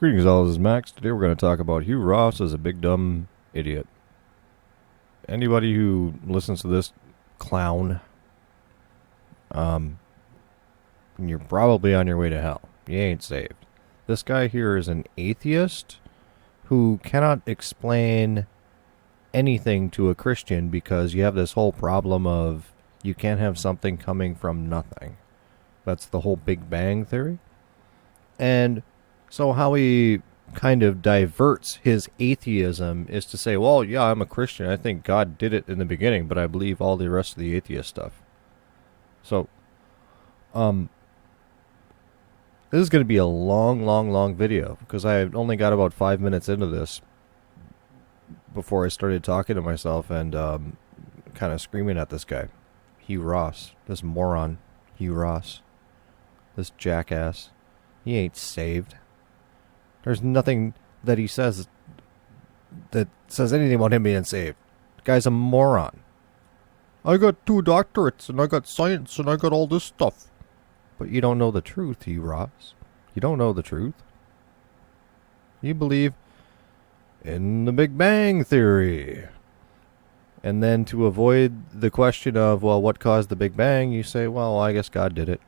Greetings all, this is Max. Today we're going to talk about Hugh Ross as a big dumb idiot. Anybody who listens to this clown, you're probably on your way to hell. You ain't saved. This guy here is an atheist who cannot explain anything to a Christian because you have this whole problem of you can't have something coming from nothing. That's the whole Big Bang theory. And so how he kind of diverts his atheism is to say, well, yeah, I'm a Christian. I think God did it in the beginning, but I believe all the rest of the atheist stuff. So, this is going to be a long video because I only got about 5 minutes into this before I started talking to myself and kind of screaming at this guy, Hugh Ross, this moron, Hugh Ross, this jackass. He ain't saved. There's nothing that he says that says anything about him being saved. The guy's a moron. I got 2 doctorates, and I got science, and I got all this stuff. But you don't know the truth, Hugh Ross. You don't know the truth. You believe in the Big Bang Theory. And then to avoid the question of, well, what caused the Big Bang, you say, well, I guess God did it.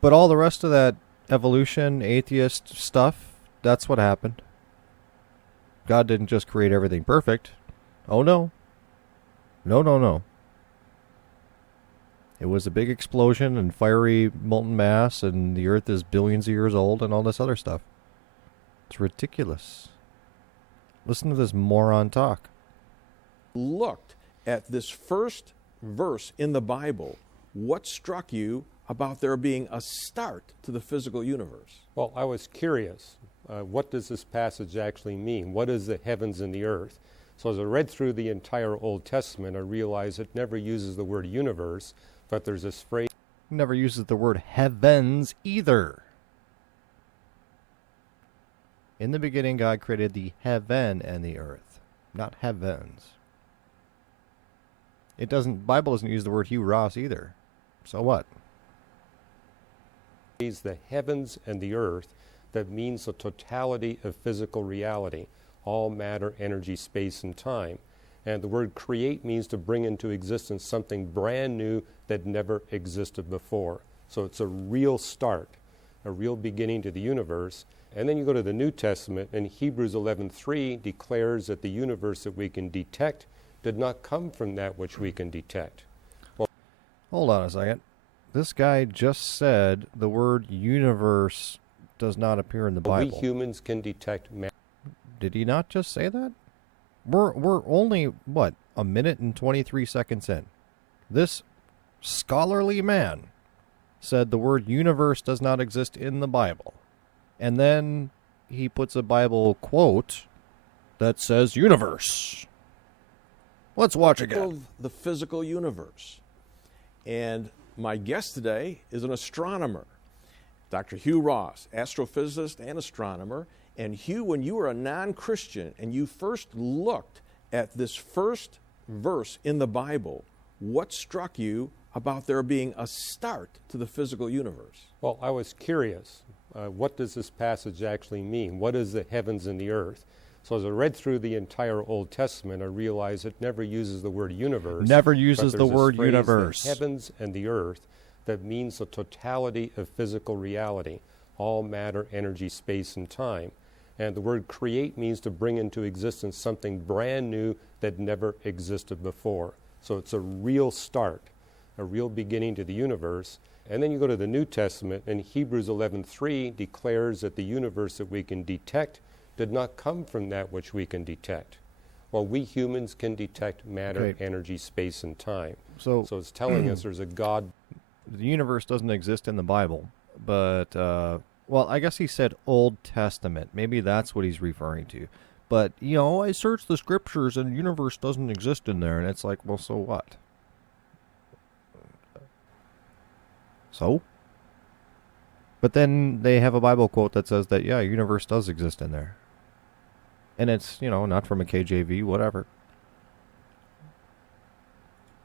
But all the rest of that evolution, atheist stuff, that's what happened. God didn't just create everything perfect. Oh, no. No. It was a big explosion and fiery molten mass, and the earth is billions of years old and all this other stuff. It's ridiculous. Listen to this moron talk. Looked at this first verse in the Bible, what struck you about there being a start to the physical universe? Well, I was curious. What does this passage actually mean? What is the heavens and the earth? So as I read through the entire Old Testament, I realized it never uses the word universe, but there's this phrase. Never uses the word heavens either. In the beginning, God created the heaven and the earth, not heavens. Bible doesn't use the word Hugh Ross either. So what? The heavens and the earth, that means the totality of physical reality, all matter, energy, space, and time. And the word create means to bring into existence something brand new that never existed before. So it's a real start, a real beginning to the universe. And then you go to the New Testament, and Hebrews 11:3 declares that the universe that we can detect did not come from that which we can detect. Well, hold on a second. This guy just said the word universe does not appear in the Bible. We humans can detect matter. Did he not just say that? We're only, what, a minute and 23 seconds in. This scholarly man said the word universe does not exist in the Bible. And then he puts a Bible quote that says universe. Let's watch again. Of the physical universe. And my guest today is an astronomer, Dr. Hugh Ross, astrophysicist and astronomer. And Hugh, when you were a non-Christian and you first looked at this first verse in the Bible, what struck you about there being a start to the physical universe? Well, I was curious. What does this passage actually mean? What is the heavens and the earth? So as I read through the entire Old Testament, I realized it never uses the word universe. Never uses the word universe. The heavens and the earth, that means the totality of physical reality, all matter, energy, space, and time. And the word create means to bring into existence something brand new that never existed before. So it's a real start, a real beginning to the universe. And then you go to the New Testament, and Hebrews 11:3 declares that the universe that we can detect did not come from that which we can detect. Well, we humans can detect matter, energy, space, and time. So it's telling us there's a God. The universe doesn't exist in the Bible, but, well, I guess he said Old Testament. Maybe that's what he's referring to. But, I searched the scriptures and the universe doesn't exist in there. And it's like, well, so what? So? But then they have a Bible quote that says that, yeah, universe does exist in there. And it's, not from a KJV, whatever.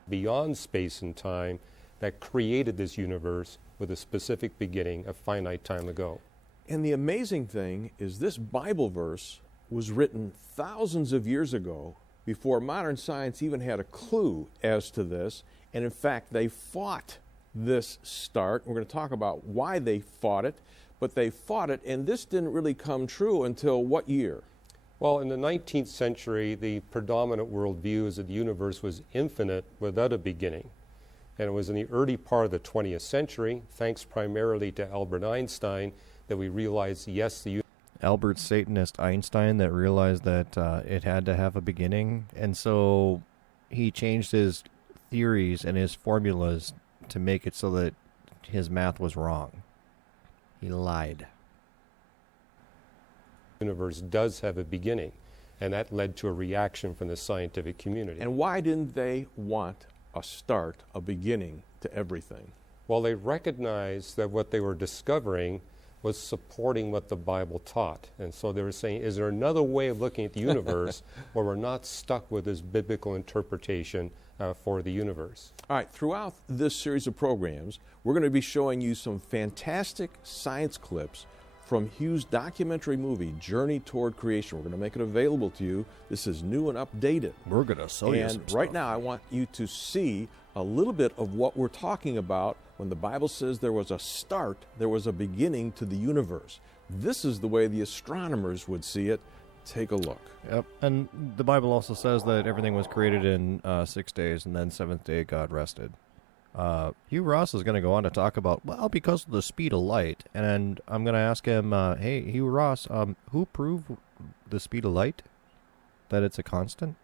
Beyond space and time that created this universe with a specific beginning a finite time ago. And the amazing thing is this Bible verse was written thousands of years ago before modern science even had a clue as to this. And in fact, they fought this start. We're going to talk about why they fought it, but they fought it, and this didn't really come true until what year? Well, in the 19th century, the predominant worldview is that the universe was infinite without a beginning. And it was in the early part of the 20th century, thanks primarily to Albert Einstein, that we realized, yes, the Albert Satanist Einstein that realized that it had to have a beginning, and so he changed his theories and his formulas to make it so that his math was wrong. He lied. universe does have a beginning, and that led to a reaction from the scientific community. And why didn't they want a start, a beginning to everything? Well, they recognized that what they were discovering was supporting what the Bible taught. And so they were saying, is there another way of looking at the universe where we're not stuck with this biblical interpretation for the universe? All right, throughout this series of programs, we're going to be showing you some fantastic science clips from Hugh's documentary movie, Journey Toward Creation. We're going to make it available to you. This is new and updated. We're going to sell you some And stuff. right now, I want you to see a little bit of what we're talking about when the Bible says there was a start, there was a beginning to the universe. This is the way the astronomers would see it. Take a look. Yep. And the Bible also says that everything was created in 6 days, and then seventh day God rested. Hugh Ross is going to go on to talk about, well, because of the speed of light. And I'm going to ask him, hey, Hugh Ross, who proved the speed of light? That it's a constant?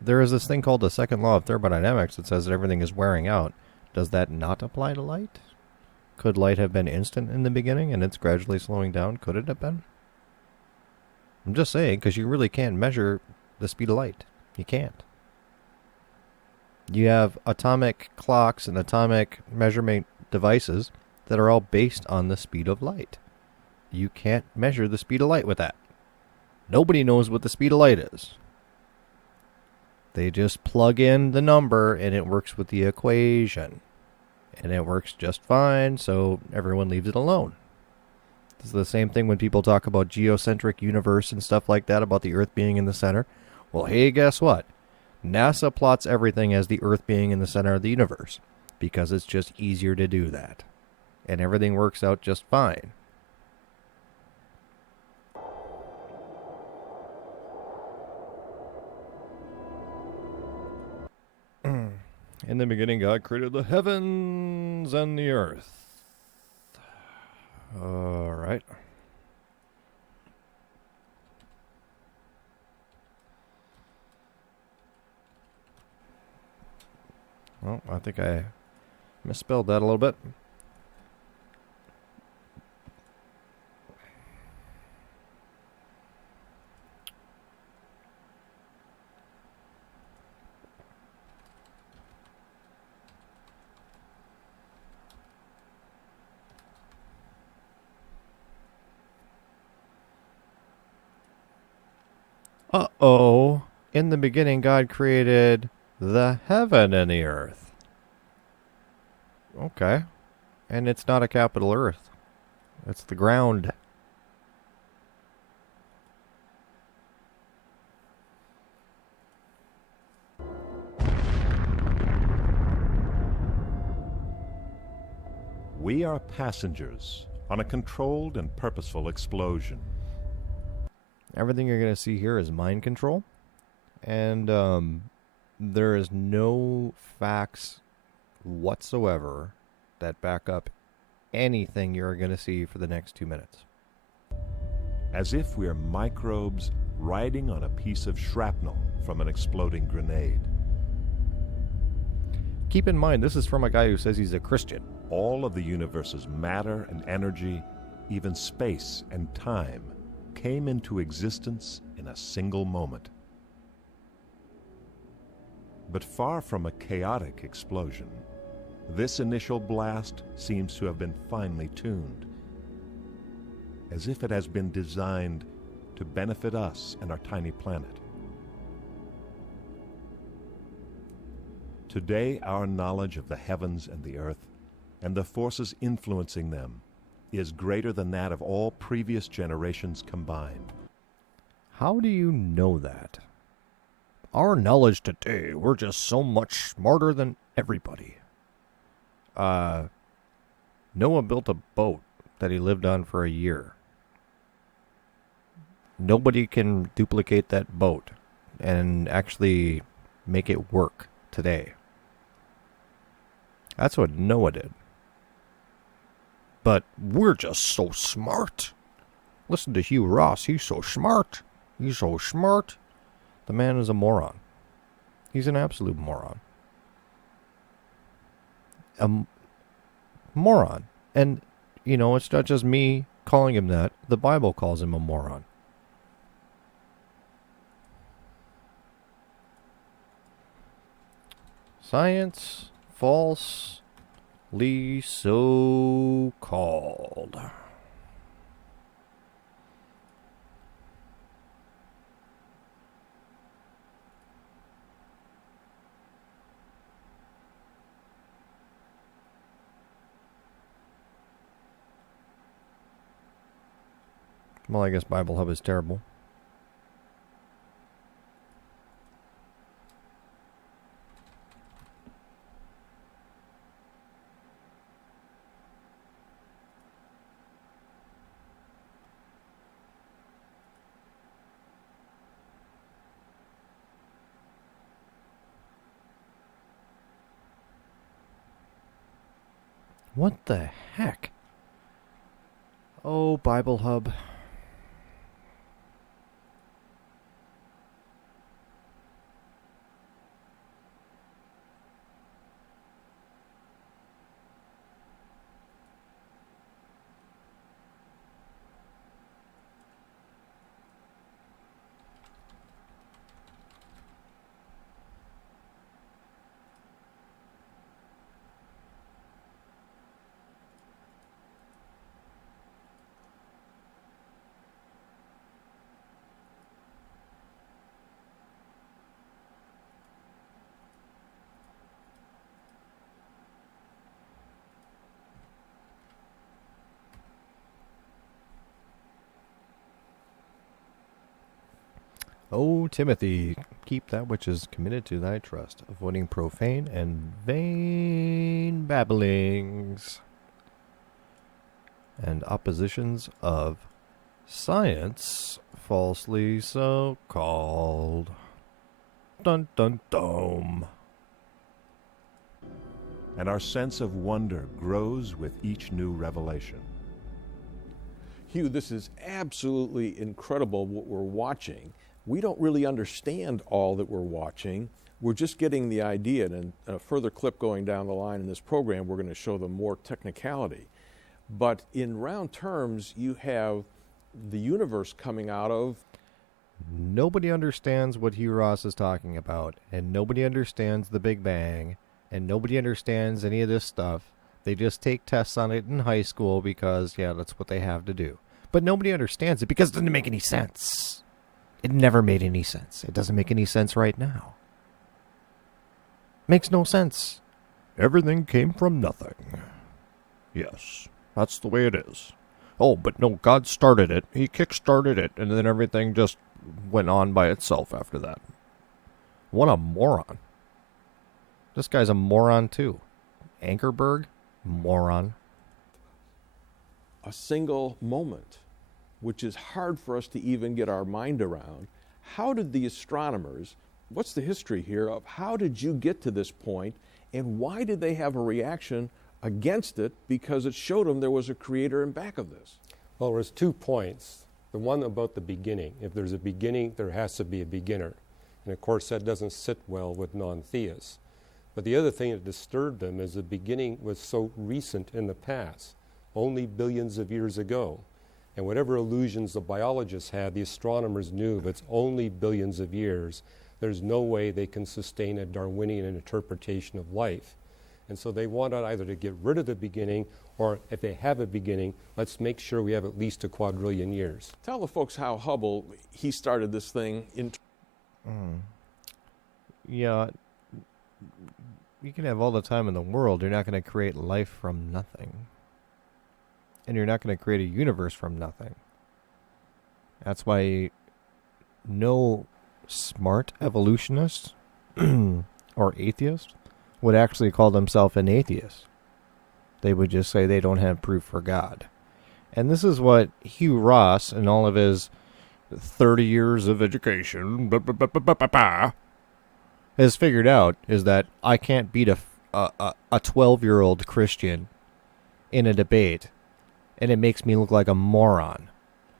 There is this thing called the second law of thermodynamics that says that everything is wearing out. Does that not apply to light? Could light have been instant in the beginning and it's gradually slowing down? Could it have been? I'm just saying, because you really can't measure the speed of light. You can't. You have atomic clocks and atomic measurement devices that are all based on the speed of light. You can't measure the speed of light with that. Nobody knows what the speed of light is. They just plug in the number and it works with the equation. And it works just fine, so everyone leaves it alone. This is the same thing when people talk about geocentric universe and stuff like that, about the Earth being in the center. Well, hey, guess what? NASA plots everything as the Earth being in the center of the universe because it's just easier to do that. And everything works out just fine. In the beginning, God created the heavens and the earth. All right. Well, I think I misspelled that a little bit. Uh-oh. In the beginning, God created the heaven and the earth. Okay. And it's not a capital Earth. It's the ground. We are passengers on a controlled and purposeful explosion. Everything you're going to see here is mind control. And there is no facts whatsoever that back up anything you're going to see for the next 2 minutes. As if we're microbes riding on a piece of shrapnel from an exploding grenade. Keep in mind, this is from a guy who says he's a Christian. All of the universe's matter and energy, even space and time, came into existence in a single moment. But far from a chaotic explosion, this initial blast seems to have been finely tuned, as if it has been designed to benefit us and our tiny planet. Today, our knowledge of the heavens and the earth, and the forces influencing them, is greater than that of all previous generations combined. How do you know that? Our knowledge today, we're just so much smarter than everybody. Noah built a boat that he lived on for a year. Nobody can duplicate that boat and actually make it work today. That's what Noah did. But we're just so smart. Listen to Hugh Ross. He's so smart. He's so smart. The man is a moron. He's an absolute moron. A moron. And, you know, it's not just me calling him that. The Bible calls him a moron. Science falsely so called. Well, I guess Bible Hub is terrible. What the heck? Oh, Bible Hub. O Timothy, keep that which is committed to thy trust, avoiding profane and vain babblings and oppositions of science falsely so called. Dun dun dum. And our sense of wonder grows with each new revelation. Hugh, this is absolutely incredible what we're watching. We don't really understand all that we're watching. We're just getting the idea. And in a further clip going down the line in this program, we're going to show them more technicality. But in round terms, you have the universe coming out of. Nobody understands what Hugh Ross is talking about, and nobody understands the Big Bang, and nobody understands any of this stuff. They just take tests on it in high school because, yeah, that's what they have to do. But nobody understands it because it doesn't make any sense. It never made any sense. It doesn't make any sense right now. Makes no sense. Everything came from nothing. Yes, that's the way it is. Oh, but no, God started it. He kick-started it, and then everything just went on by itself after that. What a moron. This guy's a moron, too. Ankerberg? Moron. A single moment, which is hard for us to even get our mind around. How did the astronomers, what's the history here of how did you get to this point, and why did they have a reaction against it? Because it showed them there was a creator in back of this. Well, there's 2 points. The one about the beginning. If there's a beginning, there has to be a beginner. And of course, that doesn't sit well with non-theists. But the other thing that disturbed them is the beginning was so recent in the past, only billions of years ago. And whatever illusions the biologists had, the astronomers knew if it's only billions of years, there's no way they can sustain a Darwinian interpretation of life. And so they wanted either to get rid of the beginning, or if they have a beginning, let's make sure we have at least a quadrillion years. Tell the folks how Hubble, he started this thing in. Yeah, you can have all the time in the world. You're not going to create life from nothing. And you're not going to create a universe from nothing. That's why no smart evolutionist or atheist would actually call themselves an atheist. They would just say they don't have proof for God. And this is what Hugh Ross, in all of his 30 years of education, has figured out, is that I can't beat a 12-year-old Christian in a debate, and it makes me look like a moron.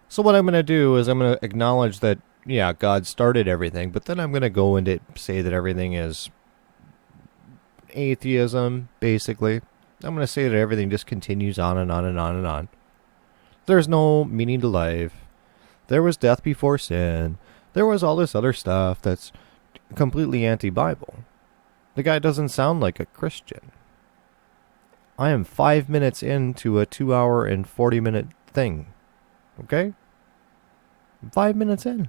So what I'm going to do is I'm going to acknowledge that, yeah, God started everything, but then I'm going to go into say that everything is atheism, basically. I'm going to say that everything just continues on and on and on and on. There's no meaning to life. There was death before sin. There was all this other stuff that's completely anti-Bible. The guy doesn't sound like a Christian. I am 5 minutes into a 2-hour and 40-minute thing. Okay? 5 minutes in.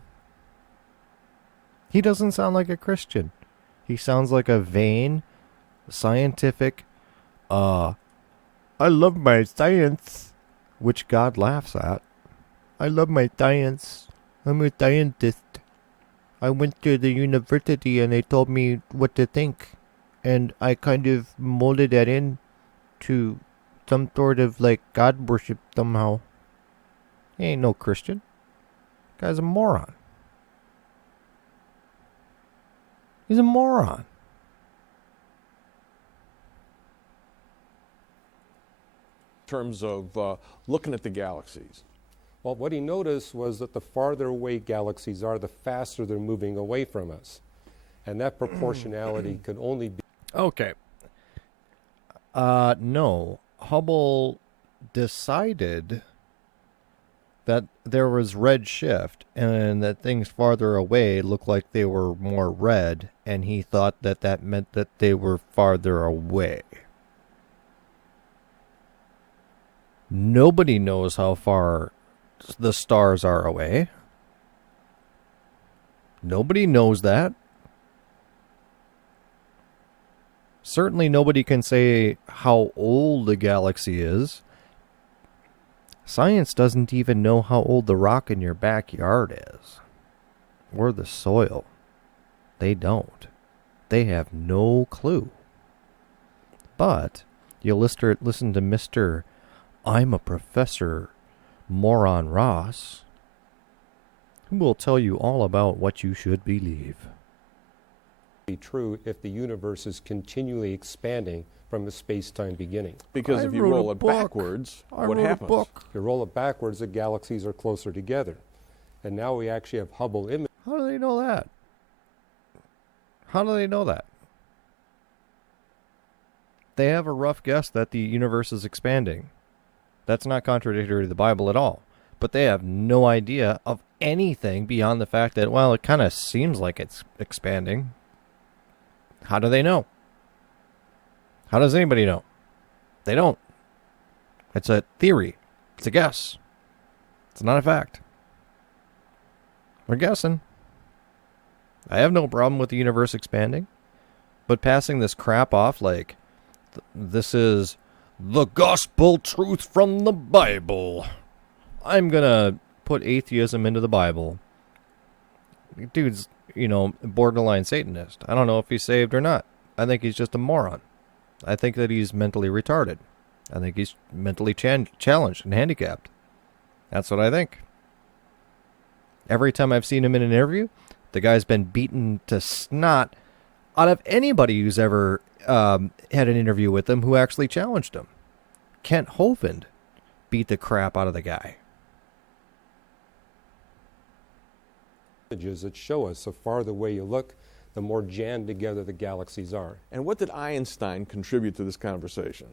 He doesn't sound like a Christian. He sounds like a vain, scientific, I love my science, which God laughs at. I love my science. I'm a scientist. I went to the university and they told me what to think. And I kind of molded that in to some sort of like God worship somehow. He ain't no Christian. Guy's a moron. He's a moron. In terms of looking at the galaxies. Well, what he noticed was that the farther away galaxies are, the faster they're moving away from us. And that proportionality could only be... Okay. No. Hubble decided that there was red shift and that things farther away looked like they were more red, and he thought that that meant that they were farther away. Nobody knows how far the stars are away. Nobody knows that. Certainly nobody can say how old the galaxy is. Science doesn't even know how old the rock in your backyard is. Or the soil. They don't. They have no clue. But you'll listen to Mr. I'm a Professor Moron Ross, who will tell you all about what you should believe. Be true if the universe is continually expanding from the space-time beginning. Because if you roll it backwards, what happens? If you roll it backwards, the galaxies are closer together. And now we actually have Hubble images. How do they know that? How do they know that? They have a rough guess that the universe is expanding. That's not contradictory to the Bible at all. But they have no idea of anything beyond the fact that, well, it kind of seems like it's expanding. How do they know? How does anybody know? They don't. It's a theory. It's a guess. It's not a fact. We're guessing. I have no problem with the universe expanding. But passing this crap off like this is the gospel truth from the Bible. I'm going to put atheism into the Bible. Dude's, borderline Satanist. I don't know if he's saved or not. I think he's just a moron. I think that he's mentally retarded. I think he's mentally challenged and handicapped. That's what I think. Every time I've seen him in an interview, the guy's been beaten to snot out of anybody who's ever had an interview with him who actually challenged him. Kent Hovind beat the crap out of the guy. Images that show us the farther away you look, the more jammed together the galaxies are. And what did Einstein contribute to this conversation?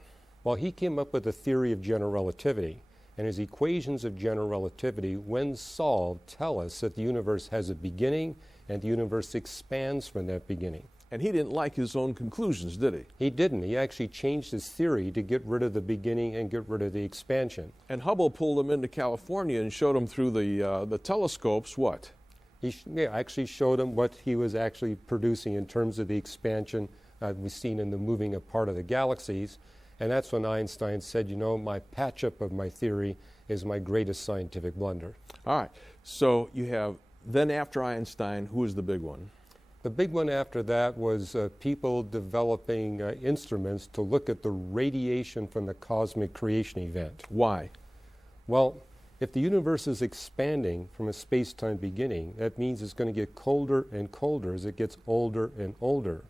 Well, he came up with a theory of general relativity, and his equations of general relativity, when solved, tell us that the universe has a beginning and the universe expands from that beginning. And he didn't like his own conclusions, did he? He didn't. He actually changed his theory to get rid of the beginning and get rid of the expansion. And Hubble pulled him into California and showed him through the telescopes what? He actually showed him what he was actually producing in terms of the expansion we've seen in the moving apart of the galaxies. And that's when Einstein said, you know, my patch-up of my theory is my greatest scientific blunder. All right. So you have, then after Einstein, who is the big one? The big one after that was people developing instruments to look at the radiation from the cosmic creation event. Why? Well, if the universe is expanding from a space-time beginning, that means it's going to get colder and colder as it gets older and older.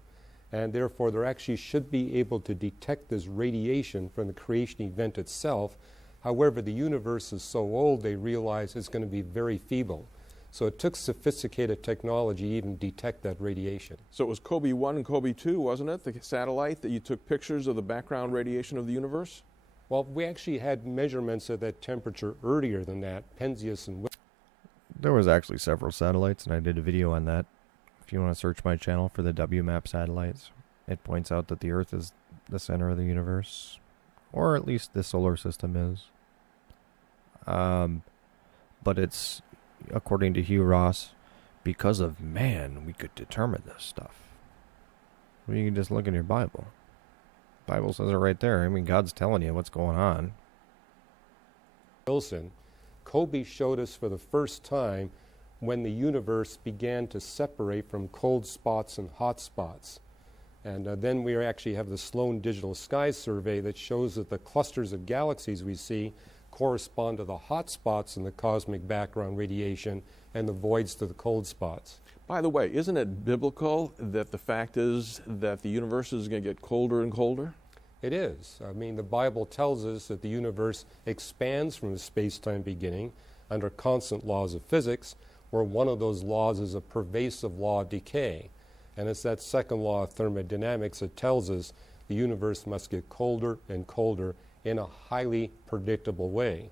And therefore, they actually should be able to detect this radiation from the creation event itself. However, the universe is so old, they realize it's going to be very feeble. So it took sophisticated technology to even detect that radiation. So it was Kobe 1 and Kobe 2, wasn't it? The satellite that you took pictures of the background radiation of the universe? Well, we actually had measurements of that temperature earlier than that, Penzias and There was actually several satellites, and I did a video on that. If you want to search my channel for the WMAP satellites, it points out that the Earth is the center of the universe, or at least the solar system is. But it's, according to Hugh Ross, because of man, we could determine this stuff. Well, you can just look in your Bible. The Bible says it right there. I mean, God's telling you what's going on. Wilson, Kobe showed us for the first time when the universe began to separate from cold spots and hot spots. And then we actually have the Sloan Digital Sky Survey that shows that the clusters of galaxies we see correspond to the hot spots in the cosmic background radiation and the voids to the cold spots. By the way, isn't it biblical that the fact is that the universe is going to get colder and colder? It is. I mean, the Bible tells us that the universe expands from the space-time beginning under constant laws of physics, where one of those laws is a pervasive law of decay. And it's that second law of thermodynamics that tells us the universe must get colder and colder in a highly predictable way.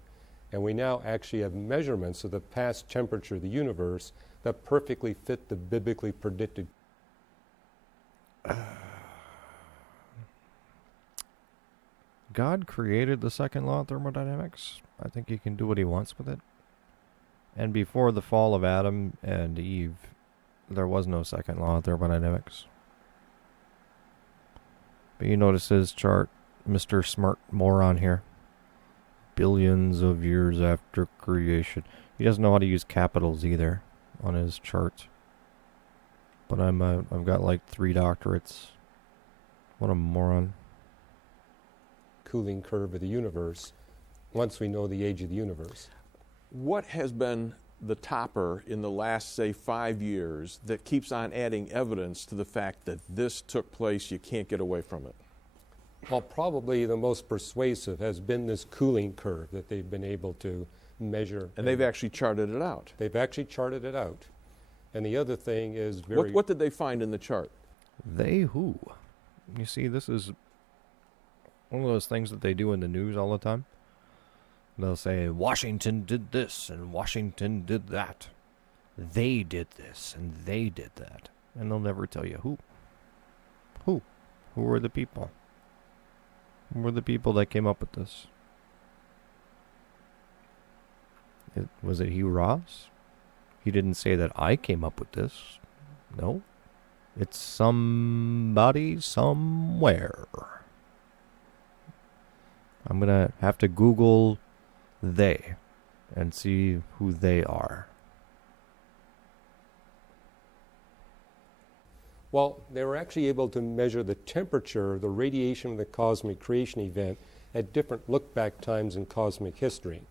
And we now actually have measurements of the past temperature of the universe that perfectly fit the biblically predicted. God created the second law of thermodynamics. I think he can do what he wants with it. And before the fall of Adam and Eve, there was no second law of thermodynamics. But you notice his chart, Mr. Smart Moron here. Billions of years after creation. He doesn't know how to use capitals either on his chart. But I've got like 3 doctorates. What a moron. Cooling curve of the universe once we know the age of the universe. What has been the topper in the last, say, 5 years that keeps on adding evidence to the fact that this took place, you can't get away from it? Well, probably the most persuasive has been this cooling curve that they've been able to measure. And they've actually charted it out. They've actually charted it out. And the other thing is very... What did they find in the chart? They who? You see, this is one of those things that they do in the news all the time. They'll say, Washington did this and Washington did that. They did this and they did that. And they'll never tell you who. Who? Who were the people? Who were the people that came up with this? Was it Hugh Ross? He didn't say that I came up with this. No. It's somebody somewhere. I'm going to have to Google they and see who they are. Well, they were actually able to measure the temperature, the radiation of the cosmic creation event at different look-back times in cosmic history.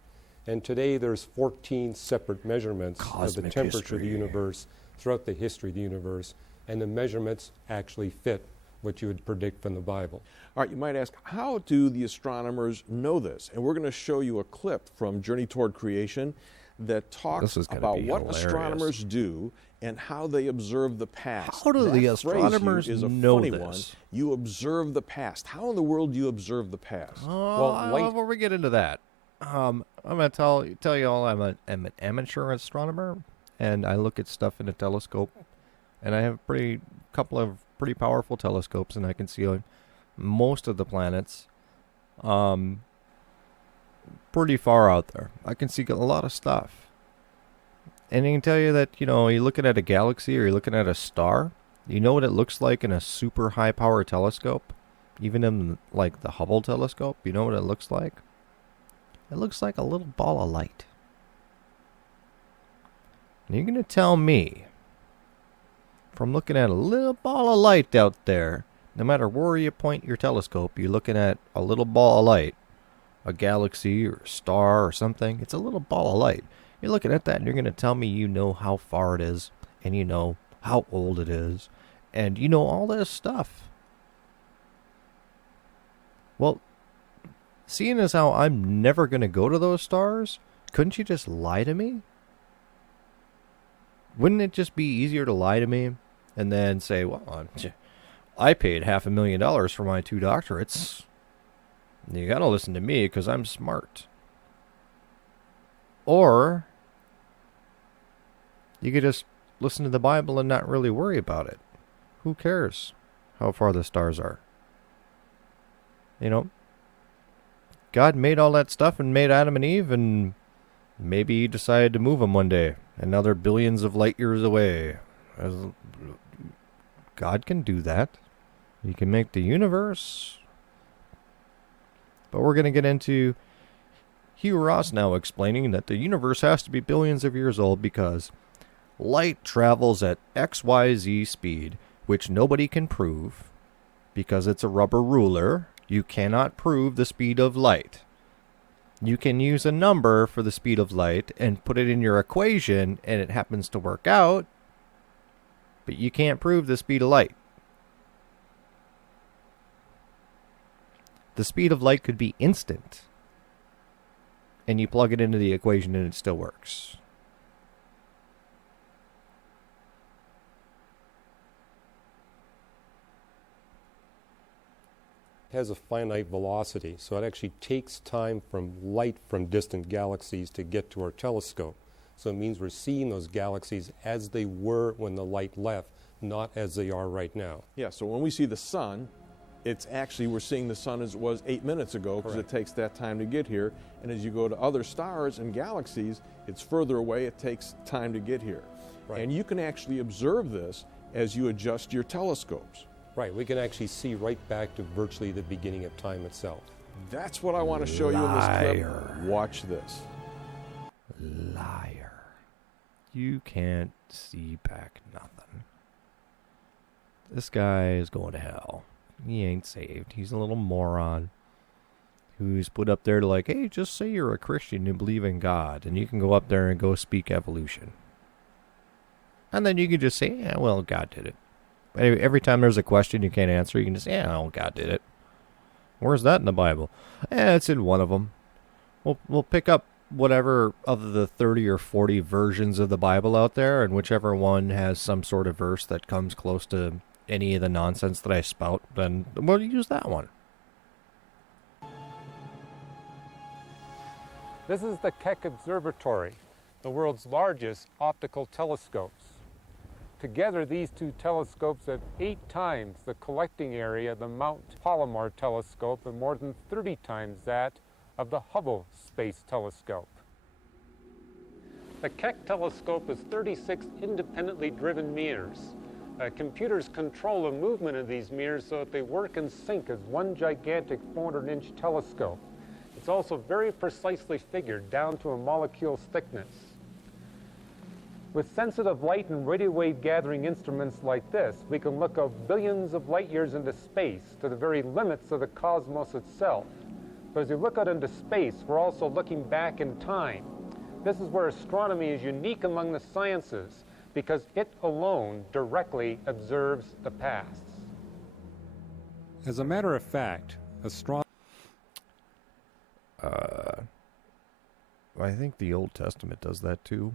And today there's 14 separate measurements of the temperature of the universe throughout the history of the universe, and the measurements actually fit what you would predict from the Bible. All right, you might ask, how do the astronomers know this? And we're going to show you a clip from Journey Toward Creation that talks about what astronomers do and how they observe the past. How do the astronomers is a know funny this? One. You observe the past. How in the world do you observe the past? Before we get into that, I'm going to tell you all I'm an amateur astronomer, and I look at stuff in a telescope, and I have a couple of pretty powerful telescopes, and I can see most of the planets pretty far out there. I can see a lot of stuff. And I can tell you that, you're looking at a galaxy or you're looking at a star, you know what it looks like in a super high power telescope? Even in, like, the Hubble telescope, you know what it looks like? It looks like a little ball of light. And you're going to tell me, from looking at a little ball of light out there, no matter where you point your telescope, you're looking at a little ball of light, a galaxy or a star or something. It's a little ball of light. You're looking at that and you're going to tell me you know how far it is, and you know how old it is, and you know all this stuff. Well, seeing as how I'm never going to go to those stars, couldn't you just lie to me? Wouldn't it just be easier to lie to me and then say, well, I paid $500,000 for my 2 doctorates. You got to listen to me because I'm smart. Or you could just listen to the Bible and not really worry about it. Who cares how far the stars are? You know, God made all that stuff and made Adam and Eve, and maybe he decided to move them one day, and now they're billions of light years away. God can do that. He can make the universe. But we're going to get into Hugh Ross now explaining that the universe has to be billions of years old because light travels at XYZ speed, which nobody can prove because it's a rubber ruler. You cannot prove the speed of light. You can use a number for the speed of light and put it in your equation, and it happens to work out, but you can't prove the speed of light. The speed of light could be instant, and you plug it into the equation and it still works. Has a finite velocity, so it actually takes time from light from distant galaxies to get to our telescope. So it means we're seeing those galaxies as they were when the light left, not as they are right now. Yeah, so when we see the sun, it's actually, we're seeing the sun as it was 8 minutes ago because it takes that time to get here. And as you go to other stars and galaxies, it's further away, it takes time to get here. Right. And you can actually observe this as you adjust your telescopes. Right, we can actually see right back to virtually the beginning of time itself. That's what I want to show you in this clip. Watch this. Liar. You can't see back nothing. This guy is going to hell. He ain't saved. He's a little moron who's put up there to like, hey, just say you're a Christian and believe in God, and you can go up there and go speak evolution. And then you can just say, yeah, well, God did it. Every time there's a question you can't answer, you can just say, yeah, well, God did it. Where's that in the Bible? It's in one of them. We'll pick up whatever of the 30 or 40 versions of the Bible out there, and whichever one has some sort of verse that comes close to any of the nonsense that I spout, then we'll use that one. This is the Keck Observatory, the world's largest optical telescopes. Together, these two telescopes have 8 times the collecting area of the Mount Palomar telescope and more than 30 times that of the Hubble Space Telescope. The Keck telescope has 36 independently driven mirrors. Computers control the movement of these mirrors so that they work in sync as one gigantic 400-inch telescope. It's also very precisely figured down to a molecule's thickness. With sensitive light and radio wave gathering instruments like this, we can look out billions of light years into space to the very limits of the cosmos itself. But as we look out into space, we're also looking back in time. This is where astronomy is unique among the sciences because it alone directly observes the past. As a matter of fact, astronomy... I think the Old Testament does that too.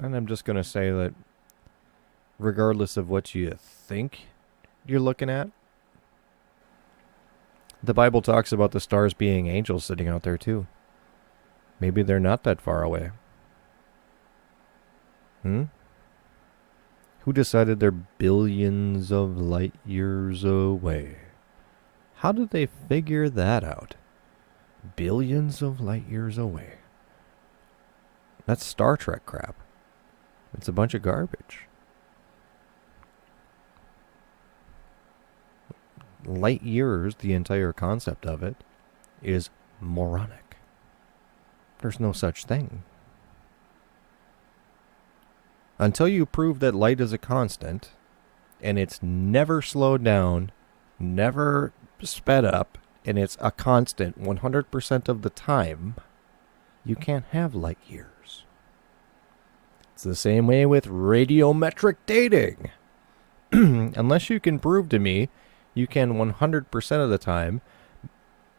And I'm just going to say that regardless of what you think you're looking at, the Bible talks about the stars being angels sitting out there too. Maybe they're not that far away. Who decided they're billions of light years away? How did they figure that out? Billions of light years away. That's Star Trek crap. It's a bunch of garbage. light years, the entire concept of it, is moronic. There's no such thing. Until you prove that light is a constant, and it's never slowed down, never sped up, and it's a constant 100% of the time, you can't have light years. It's the same way with radiometric dating. Unless you can prove to me you can 100% of the time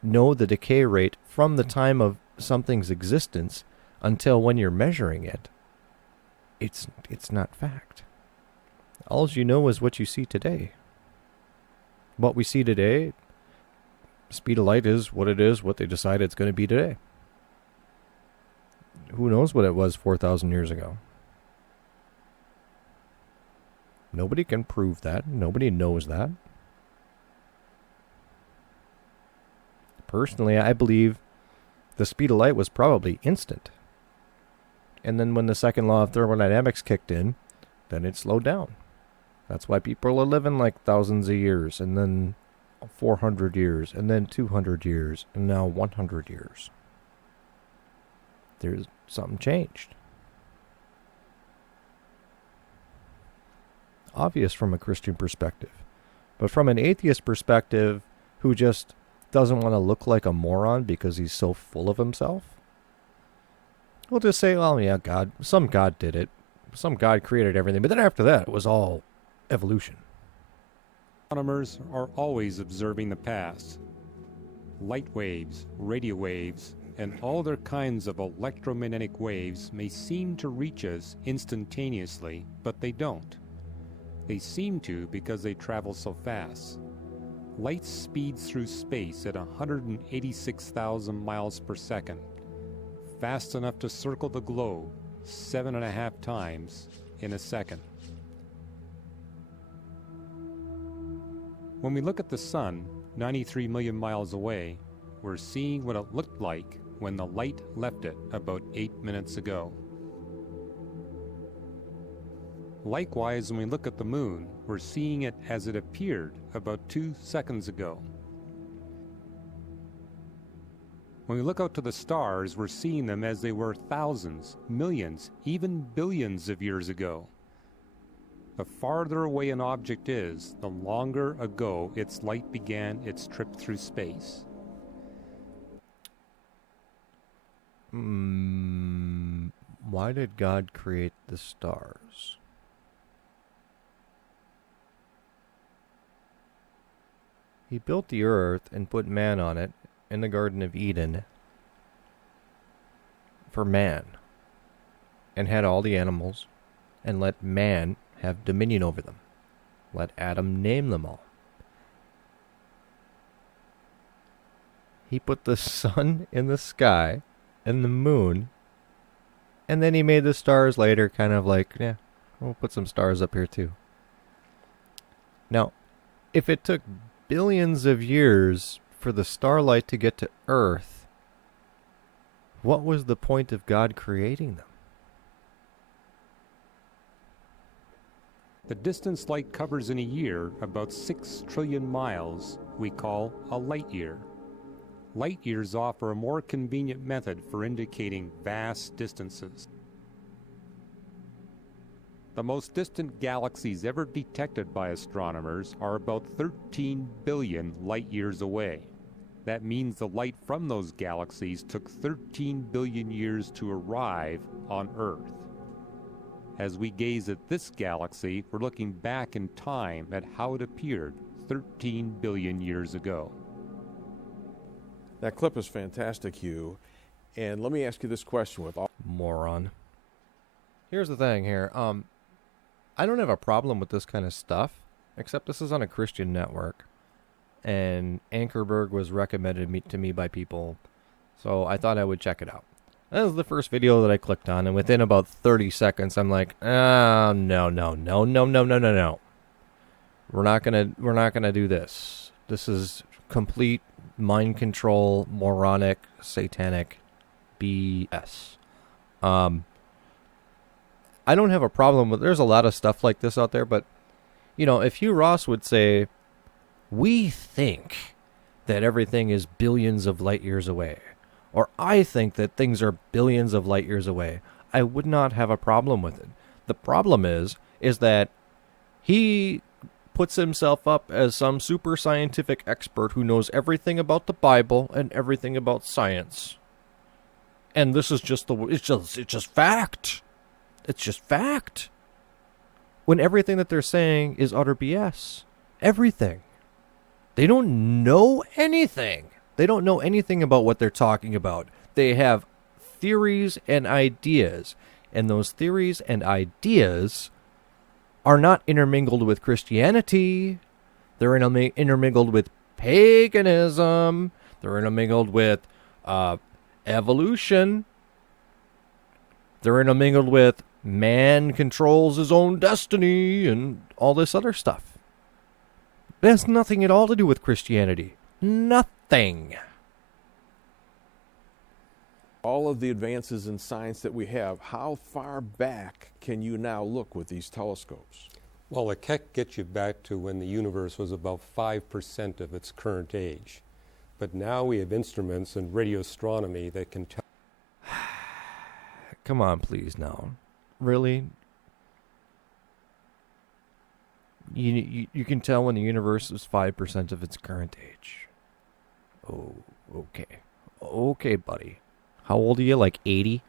know the decay rate from the time of something's existence until when you're measuring it, it's not fact. All you know is what you see today. What we see today, speed of light is what it is, what they decide it's going to be today. Who knows what it was 4,000 years ago? Nobody can prove that. Nobody knows that. Personally, I believe the speed of light was probably instant. And then when the second law of thermodynamics kicked in, then it slowed down. That's why people are living like thousands of years, and then 400 years, and then 200 years, and now 100 years. There's something changed. Obvious from a Christian perspective. But from an atheist perspective, who just doesn't want to look like a moron because he's so full of himself, we'll just say, well, yeah, some God did it. Some God created everything. But then after that, it was all evolution. Astronomers are always observing the past. Light waves, radio waves, and all other kinds of electromagnetic waves may seem to reach us instantaneously, but they don't. They seem to because they travel so fast. Light speeds through space at 186,000 miles per second, fast enough to circle the globe 7.5 times in a second. When we look at the sun, 93 million miles away, we're seeing what it looked like when the light left it about 8 minutes ago. Likewise, when we look at the moon, we're seeing it as it appeared about 2 seconds ago. When we look out to the stars, we're seeing them as they were thousands, millions, even billions of years ago. The farther away an object is, the longer ago its light began its trip through space. Why did God create the stars? He built the earth and put man on it in the Garden of Eden for man, and had all the animals, and let man have dominion over them. Let Adam name them all. He put the sun in the sky and the moon, and then he made the stars later, kind of like, yeah, we'll put some stars up here too. Now, if it took billions of years for the starlight to get to Earth, what was the point of God creating them? The distance light covers in a year, about 6 trillion miles, we call a light year. Light years offer a more convenient method for indicating vast distances. The most distant galaxies ever detected by astronomers are about 13 billion light years away. That means the light from those galaxies took 13 billion years to arrive on Earth. As we gaze at this galaxy, we're looking back in time at how it appeared 13 billion years ago. That clip is fantastic, Hugh. And let me ask you this question with all... Moron. Here's the thing here. I don't have a problem with this kind of stuff, except this is on a Christian network. And Ankerberg was recommended to me by people, so I thought I would check it out. That was the first video that I clicked on, and within about 30 seconds, I'm like, no. We're not gonna do this. This is complete mind control, moronic, satanic BS. I don't have a problem with, there's a lot of stuff like this out there, but, you know, if Hugh Ross would say, we think that everything is billions of light years away, or I think that things are billions of light years away, I would not have a problem with it. The problem is that he puts himself up as some super scientific expert who knows everything about the Bible and everything about science. And this is just it's just fact. It's just fact. When everything that they're saying is utter BS. Everything. They don't know anything. They don't know anything about what they're talking about. They have theories and ideas. And those theories and ideas are not intermingled with Christianity. They're intermingled with paganism. They're intermingled with evolution. They're intermingled with man controls his own destiny and all this other stuff. It has nothing at all to do with Christianity. Nothing. All of the advances in science that we have, how far back can you now look with these telescopes? Well, it gets you back to when the universe was about 5% of its current age. But now we have instruments in radio astronomy that can tell. Come on, please, now. Really? You can tell when the universe is 5% of its current age. Oh, okay. Okay, buddy. How old are you? Like 80?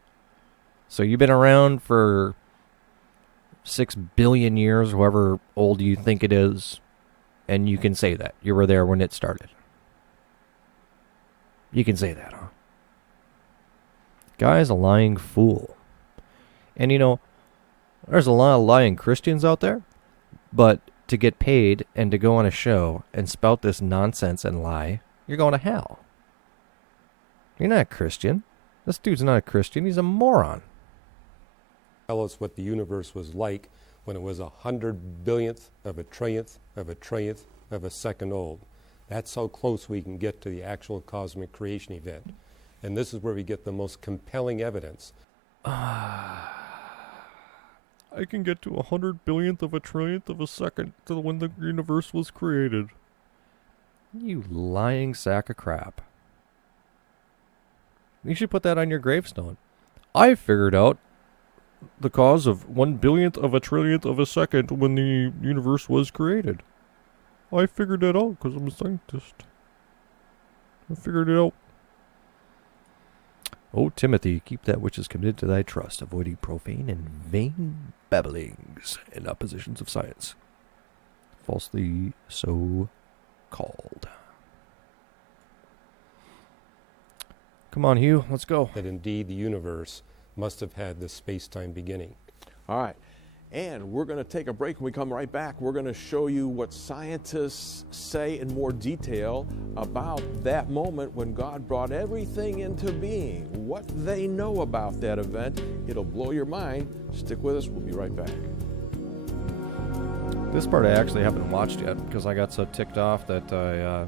So you've been around for 6 billion years, however old you think it is, and you can say that. You were there when it started. You can say that, huh? Guy's a lying fool. And you know, there's a lot of lying Christians out there, but to get paid and to go on a show and spout this nonsense and lie, you're going to hell. You're not a Christian. This dude's not a Christian. He's a moron. Tell us what the universe was like when it was 100 billionth of a trillionth of a trillionth of a second old. That's how close we can get to the actual cosmic creation event. And this is where we get the most compelling evidence. I can get to 100 billionth of a trillionth of a second to when the universe was created. You lying sack of crap. You should put that on your gravestone. I figured out the cause of 1 billionth of a trillionth of a second when the universe was created. I figured that out because I'm a scientist. I figured it out. O Timothy, keep that which is committed to thy trust, avoiding profane and vain babblings and oppositions of science, falsely so called. Come on, Hugh, let's go. That indeed the universe must have had this space-time beginning. All right. And we're going to take a break. When we come right back, we're going to show you what scientists say in more detail about that moment when God brought everything into being, what they know about that event. It'll blow your mind. Stick with us. We'll be right back. This part I actually haven't watched yet because I got so ticked off that I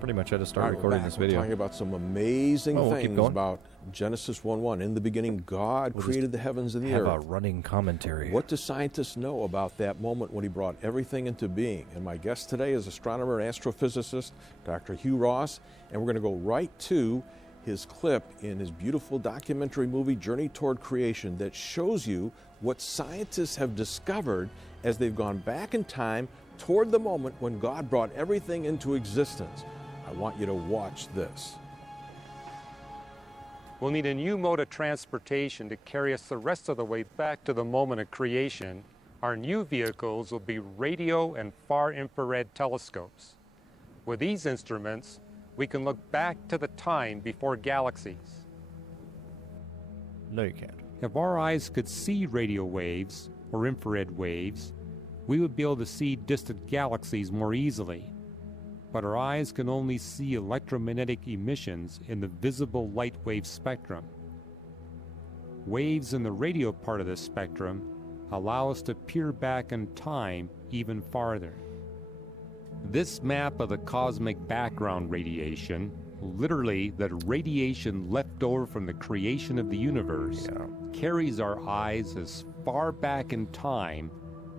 pretty much had to start recording this video. We're talking about some amazing things going. about Genesis 1:1. In the beginning, God created the heavens and the earth. Have a running commentary. What do scientists know about that moment when he brought everything into being? And my guest today is astronomer and astrophysicist, Dr. Hugh Ross, and we're going to go right to his clip in his beautiful documentary movie, Journey Toward Creation, that shows you what scientists have discovered as they've gone back in time toward the moment when God brought everything into existence. I want you to watch this. We'll need a new mode of transportation to carry us the rest of the way back to the moment of creation. Our new vehicles will be radio and far infrared telescopes. With these instruments, we can look back to the time before galaxies. No, you can't. If our eyes could see radio waves or infrared waves, we would be able to see distant galaxies more easily. But our eyes can only see electromagnetic emissions in the visible light wave spectrum. Waves in the radio part of the spectrum allow us to peer back in time even farther. This map of the cosmic background radiation, literally the radiation left over from the creation of the universe, carries our eyes as far back in time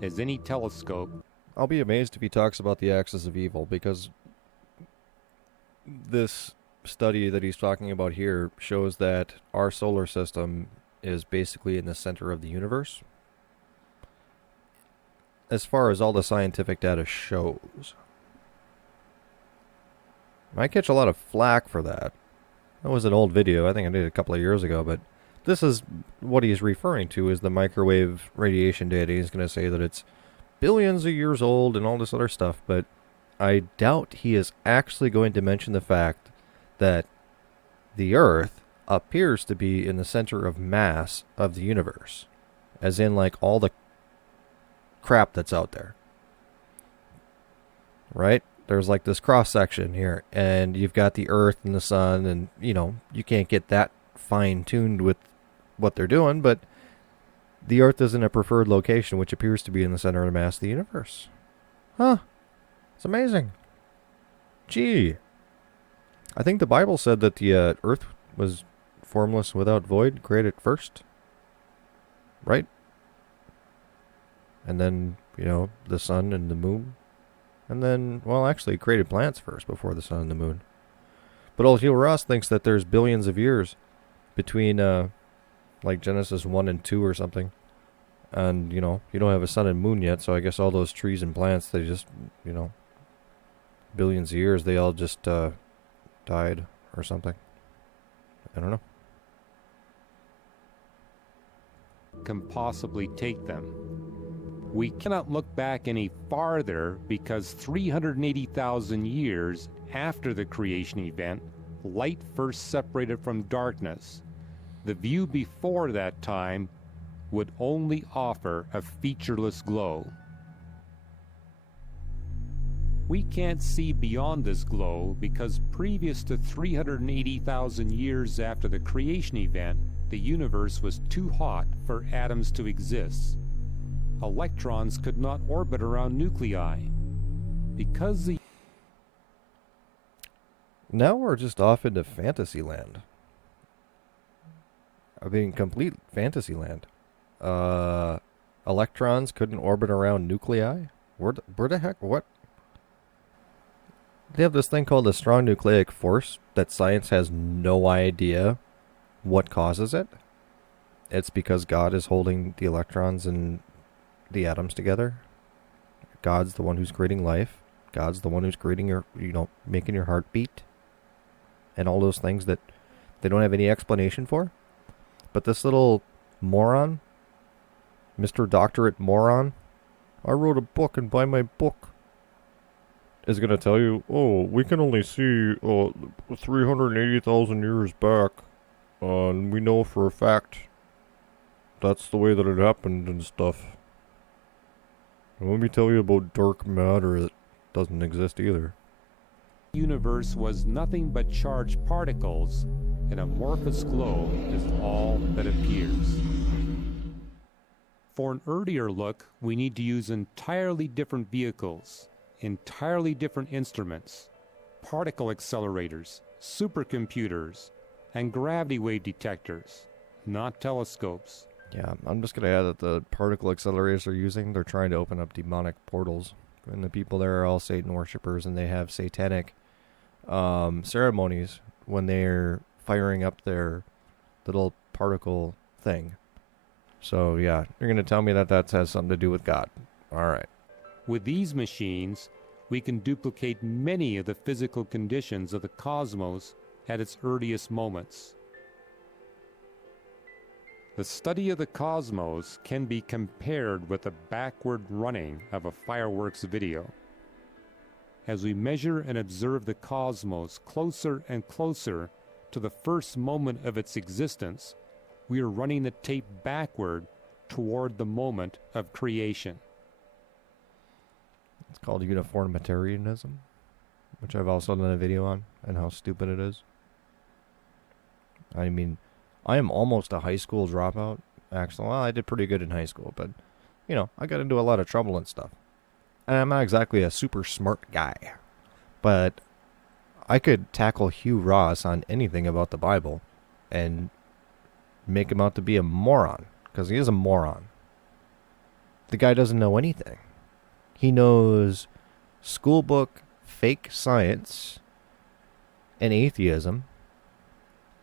as any telescope I'll be amazed if he talks about the axis of evil, because this study that he's talking about here shows that our solar system is basically in the center of the universe, as far as all the scientific data shows. I catch a lot of flack for that. That was an old video. I think I did it a couple of years ago, but this is what he's referring to is the microwave radiation data. He's going to say that it's billions of years old and all this other stuff, but I doubt he is actually going to mention the fact that the Earth appears to be in the center of mass of the universe, as in like all the crap that's out there. Right? There's like this cross section here, and you've got the Earth and the Sun, and you can't get that fine tuned with what they're doing, but the Earth is in a preferred location, which appears to be in the center of the mass of the universe. Huh. It's amazing. Gee. I think the Bible said that the Earth was formless without void, created first. Right? And then, the sun and the moon. And then, well, actually, created plants first before the sun and the moon. But old Hugh Ross thinks that there's billions of years between, like Genesis 1 and 2 or something. And, you don't have a sun and moon yet, so I guess all those trees and plants, they just, billions of years, they all just died or something. I don't know. Can possibly take them. We cannot look back any farther because 380,000 years after the creation event, light first separated from darkness. The view before that time would only offer a featureless glow. We can't see beyond this glow because previous to 380,000 years after the creation event, the universe was too hot for atoms to exist. Electrons could not orbit around nuclei. Because the... Now we're just off into fantasy land. I mean, complete fantasy land. Electrons couldn't orbit around nuclei? Where the heck? What? They have this thing called the strong nucleic force that science has no idea what causes it. It's because God is holding the electrons and the atoms together. God's the one who's creating life. God's the one who's creating your, making your heart beat. And all those things that they don't have any explanation for. But this little moron, Mr. Doctorate Moron, I wrote a book, and by my book is going to tell you, we can only see 380,000 years back, and we know for a fact that's the way that it happened and stuff. And let me tell you about dark matter that doesn't exist either. The universe was nothing but charged particles. An amorphous glow is all that appears. For an earlier look, we need to use entirely different vehicles, entirely different instruments, particle accelerators, supercomputers, and gravity wave detectors, not telescopes. Yeah, I'm just going to add that the particle accelerators they're using, they're trying to open up demonic portals. And the people there are all Satan worshippers, and they have satanic ceremonies when they're firing up their little particle thing. So, yeah, you're going to tell me that has something to do with God. All right. With these machines, we can duplicate many of the physical conditions of the cosmos at its earliest moments. The study of the cosmos can be compared with the backward running of a fireworks video. As we measure and observe the cosmos closer and closer to the first moment of its existence, we are running the tape backward toward the moment of creation. It's called uniformitarianism, which I've also done a video on, and how stupid it is. I mean, I am almost a high school dropout. Actually, well, I did pretty good in high school, but, I got into a lot of trouble and stuff. And I'm not exactly a super smart guy, but I could tackle Hugh Ross on anything about the Bible and make him out to be a moron, because he is a moron. The guy doesn't know anything. He knows schoolbook fake science and atheism.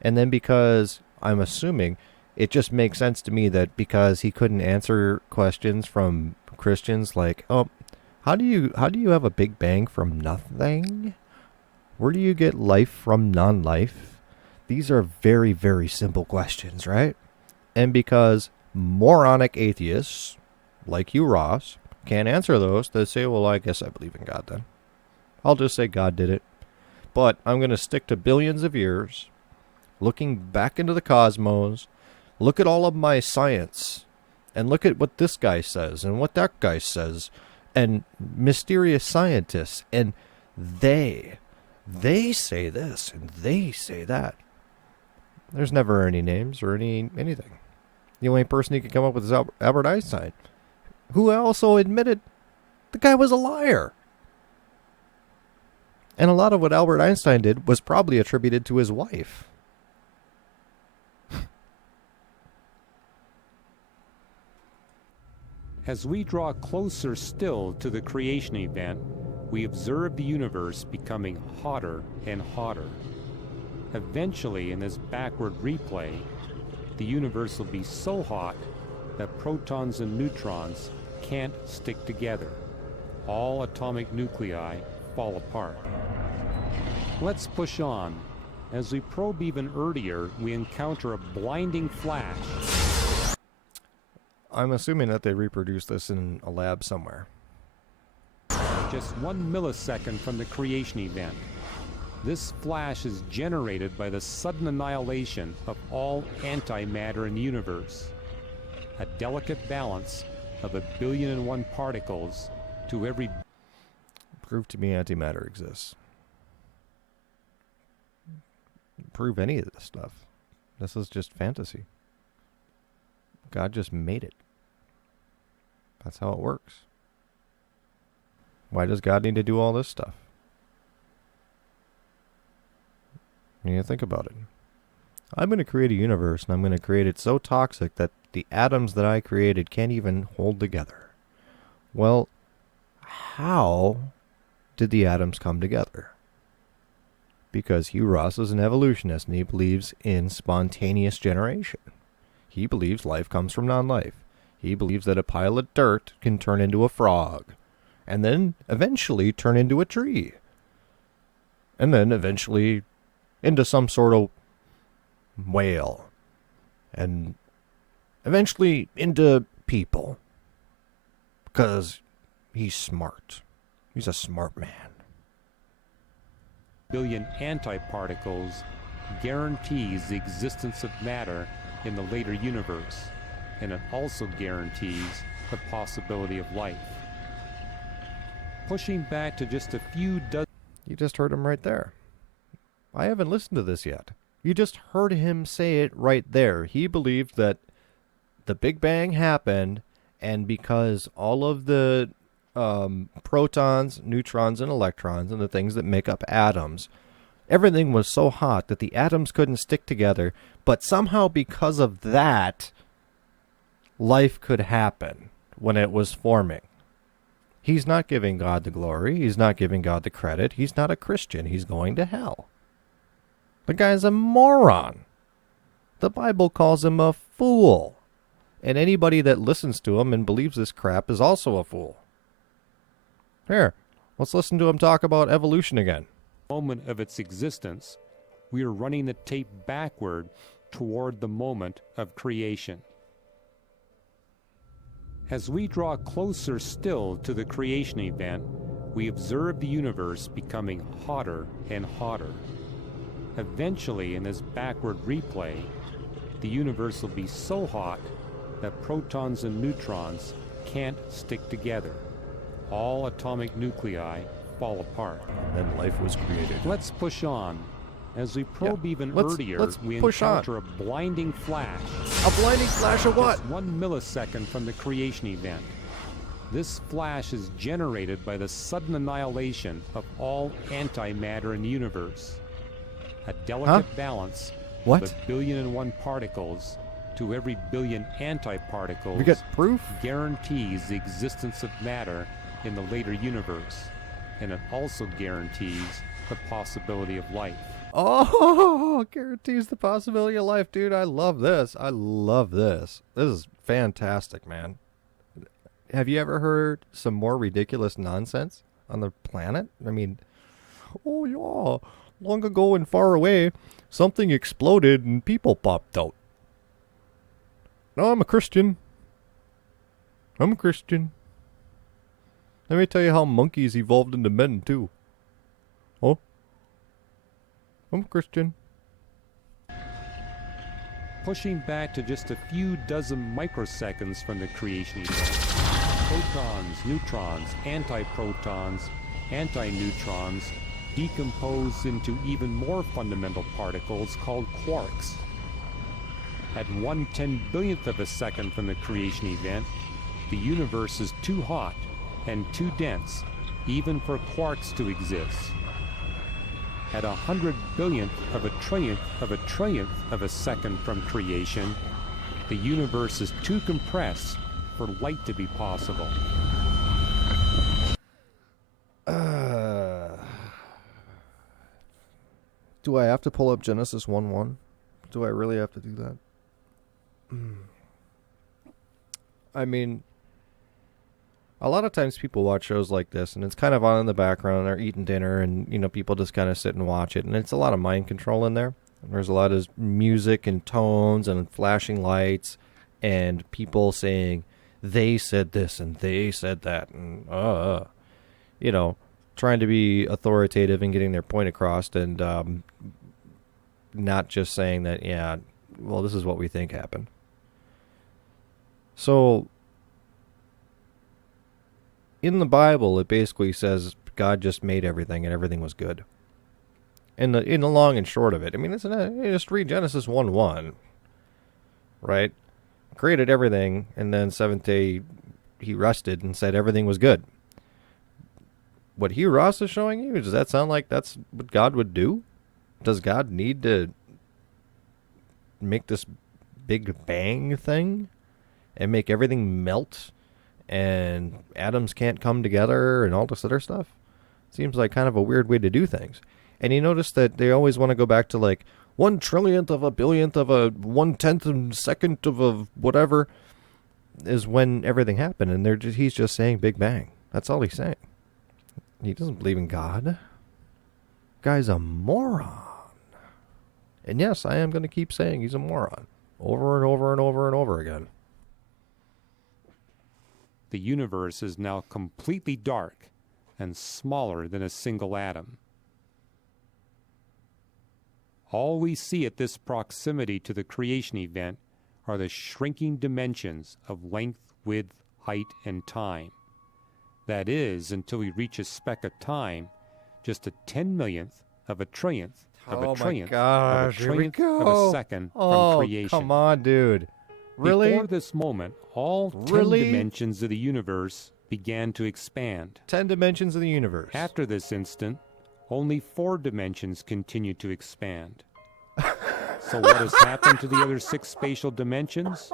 And then because I'm assuming, it just makes sense to me that because he couldn't answer questions from Christians like, oh, how do you have a big bang from nothing? Where do you get life from non-life? These are very, very simple questions, right? And because moronic atheists like Hugh Ross can't answer those, they say, well, I guess I believe in God then. I'll just say God did it. But I'm going to stick to billions of years, looking back into the cosmos, look at all of my science, and look at what this guy says and what that guy says, and mysterious scientists, and they say this and they say that. There's never any names or anything. The only person he could come up with is Albert Einstein, who also admitted the guy was a liar. And a lot of what Albert Einstein did was probably attributed to his wife. As we draw closer still to the creation event, we observe the universe becoming hotter and hotter. Eventually, in this backward replay, the universe will be so hot that protons and neutrons can't stick together. All atomic nuclei fall apart. Let's push on. As we probe even earlier, we encounter a blinding flash. I'm assuming that they reproduced this in a lab somewhere. Just 1 millisecond from the creation event. This flash is generated by the sudden annihilation of all antimatter in the universe. A delicate balance of 1,000,000,001 particles to every... Prove to me antimatter exists. Prove any of this stuff. This is just fantasy. God just made it. That's how it works. Why does God need to do all this stuff? You need to think about it. I'm going to create a universe, and I'm going to create it so toxic that the atoms that I created can't even hold together. Well, how did the atoms come together? Because Hugh Ross is an evolutionist, and he believes in spontaneous generation. He believes life comes from non-life. He believes that a pile of dirt can turn into a frog, and then eventually turn into a tree, and then eventually into some sort of whale, and eventually into people, because he's smart. He's a smart man. Billion antiparticles guarantees the existence of matter in the later universe, and it also guarantees the possibility of life. Pushing back to just a few dozen... You just heard him right there. I haven't listened to this yet. You just heard him say it right there. He believed that the Big Bang happened, and because all of the protons, neutrons, and electrons, and the things that make up atoms, everything was so hot that the atoms couldn't stick together, but somehow because of that, life could happen when it was forming. He's not giving God the glory. He's not giving God the credit. He's not a Christian. He's going to hell. The guy's a moron. The Bible calls him a fool. And anybody that listens to him and believes this crap is also a fool. Here, let's listen to him talk about evolution again. Moment of its existence, we are running the tape backward toward the moment of creation. As we draw closer still to the creation event, we observe the universe becoming hotter and hotter. Eventually, in this backward replay, the universe will be so hot that protons and neutrons can't stick together. All atomic nuclei fall apart. And life was created. Let's push on. As we probe even let's earlier, we push encounter a blinding flash. A blinding flash of what? Just 1 millisecond from the creation event. This flash is generated by the sudden annihilation of all antimatter in the universe. A delicate balance What? of 1,000,001 particles to every billion antiparticles We got proof? guarantees the existence of matter in the later universe, and it also guarantees the possibility of life. Oh, guarantees the possibility of life, dude. I love this. I love this. This is fantastic, man. Have you ever heard some more ridiculous nonsense on the planet? I mean, oh yeah, long ago and far away, something exploded and people popped out. No, I'm a Christian. I'm a Christian. Let me tell you how monkeys evolved into men, too. Oh? I'm a Christian. Pushing back to just a few dozen microseconds from the creation event, protons, neutrons, antiprotons, antineutrons decompose into even more fundamental particles called quarks. At 1/10 billionth of a second from the creation event, the universe is too hot and too dense even for quarks to exist. At 100 billionth of a trillionth of a second from creation, the universe is too compressed for light to be possible. Do I have to pull up Genesis 1:1? Do I really have to do that? I mean, a lot of times people watch shows like this, and it's kind of on in the background. They're eating dinner, and, you know, people just kind of sit and watch it. And it's a lot of mind control in there. And there's a lot of music and tones and flashing lights and people saying, they said this and they said that. And, you know, trying to be authoritative and getting their point across, and not just saying that, yeah, well, this is what we think happened. So in the Bible, it basically says God just made everything and everything was good. In the long and short of it, I mean, you just read Genesis 1:1, right? Created everything, and then seventh day he rested and said everything was good. What Hugh Ross is showing you, does that sound like that's what God would do? Does God need to make this big bang thing and make everything melt and atoms can't come together and all this other stuff? Seems like kind of a weird way to do things. And you notice that they always want to go back to like 1/trillionth of a billionth of a 1/10 of a second of a whatever is when everything happened. And he's just saying Big Bang. That's all he's saying. He doesn't believe in God. Guy's a moron. And yes, I am going to keep saying he's a moron over and over and over and over again. The universe is now completely dark and smaller than a single atom. All we see at this proximity to the creation event are the shrinking dimensions of length, width, height, and time. That is, until we reach a speck of time, just a 10 millionth of a trillionth of a trillionth of a trillionth of a second from creation. Come on, dude. Really? Before this moment, all 10 dimensions of the universe began to expand. 10 dimensions of the universe. After this instant, only 4 dimensions continue to expand. So what has happened to the other 6 spatial dimensions?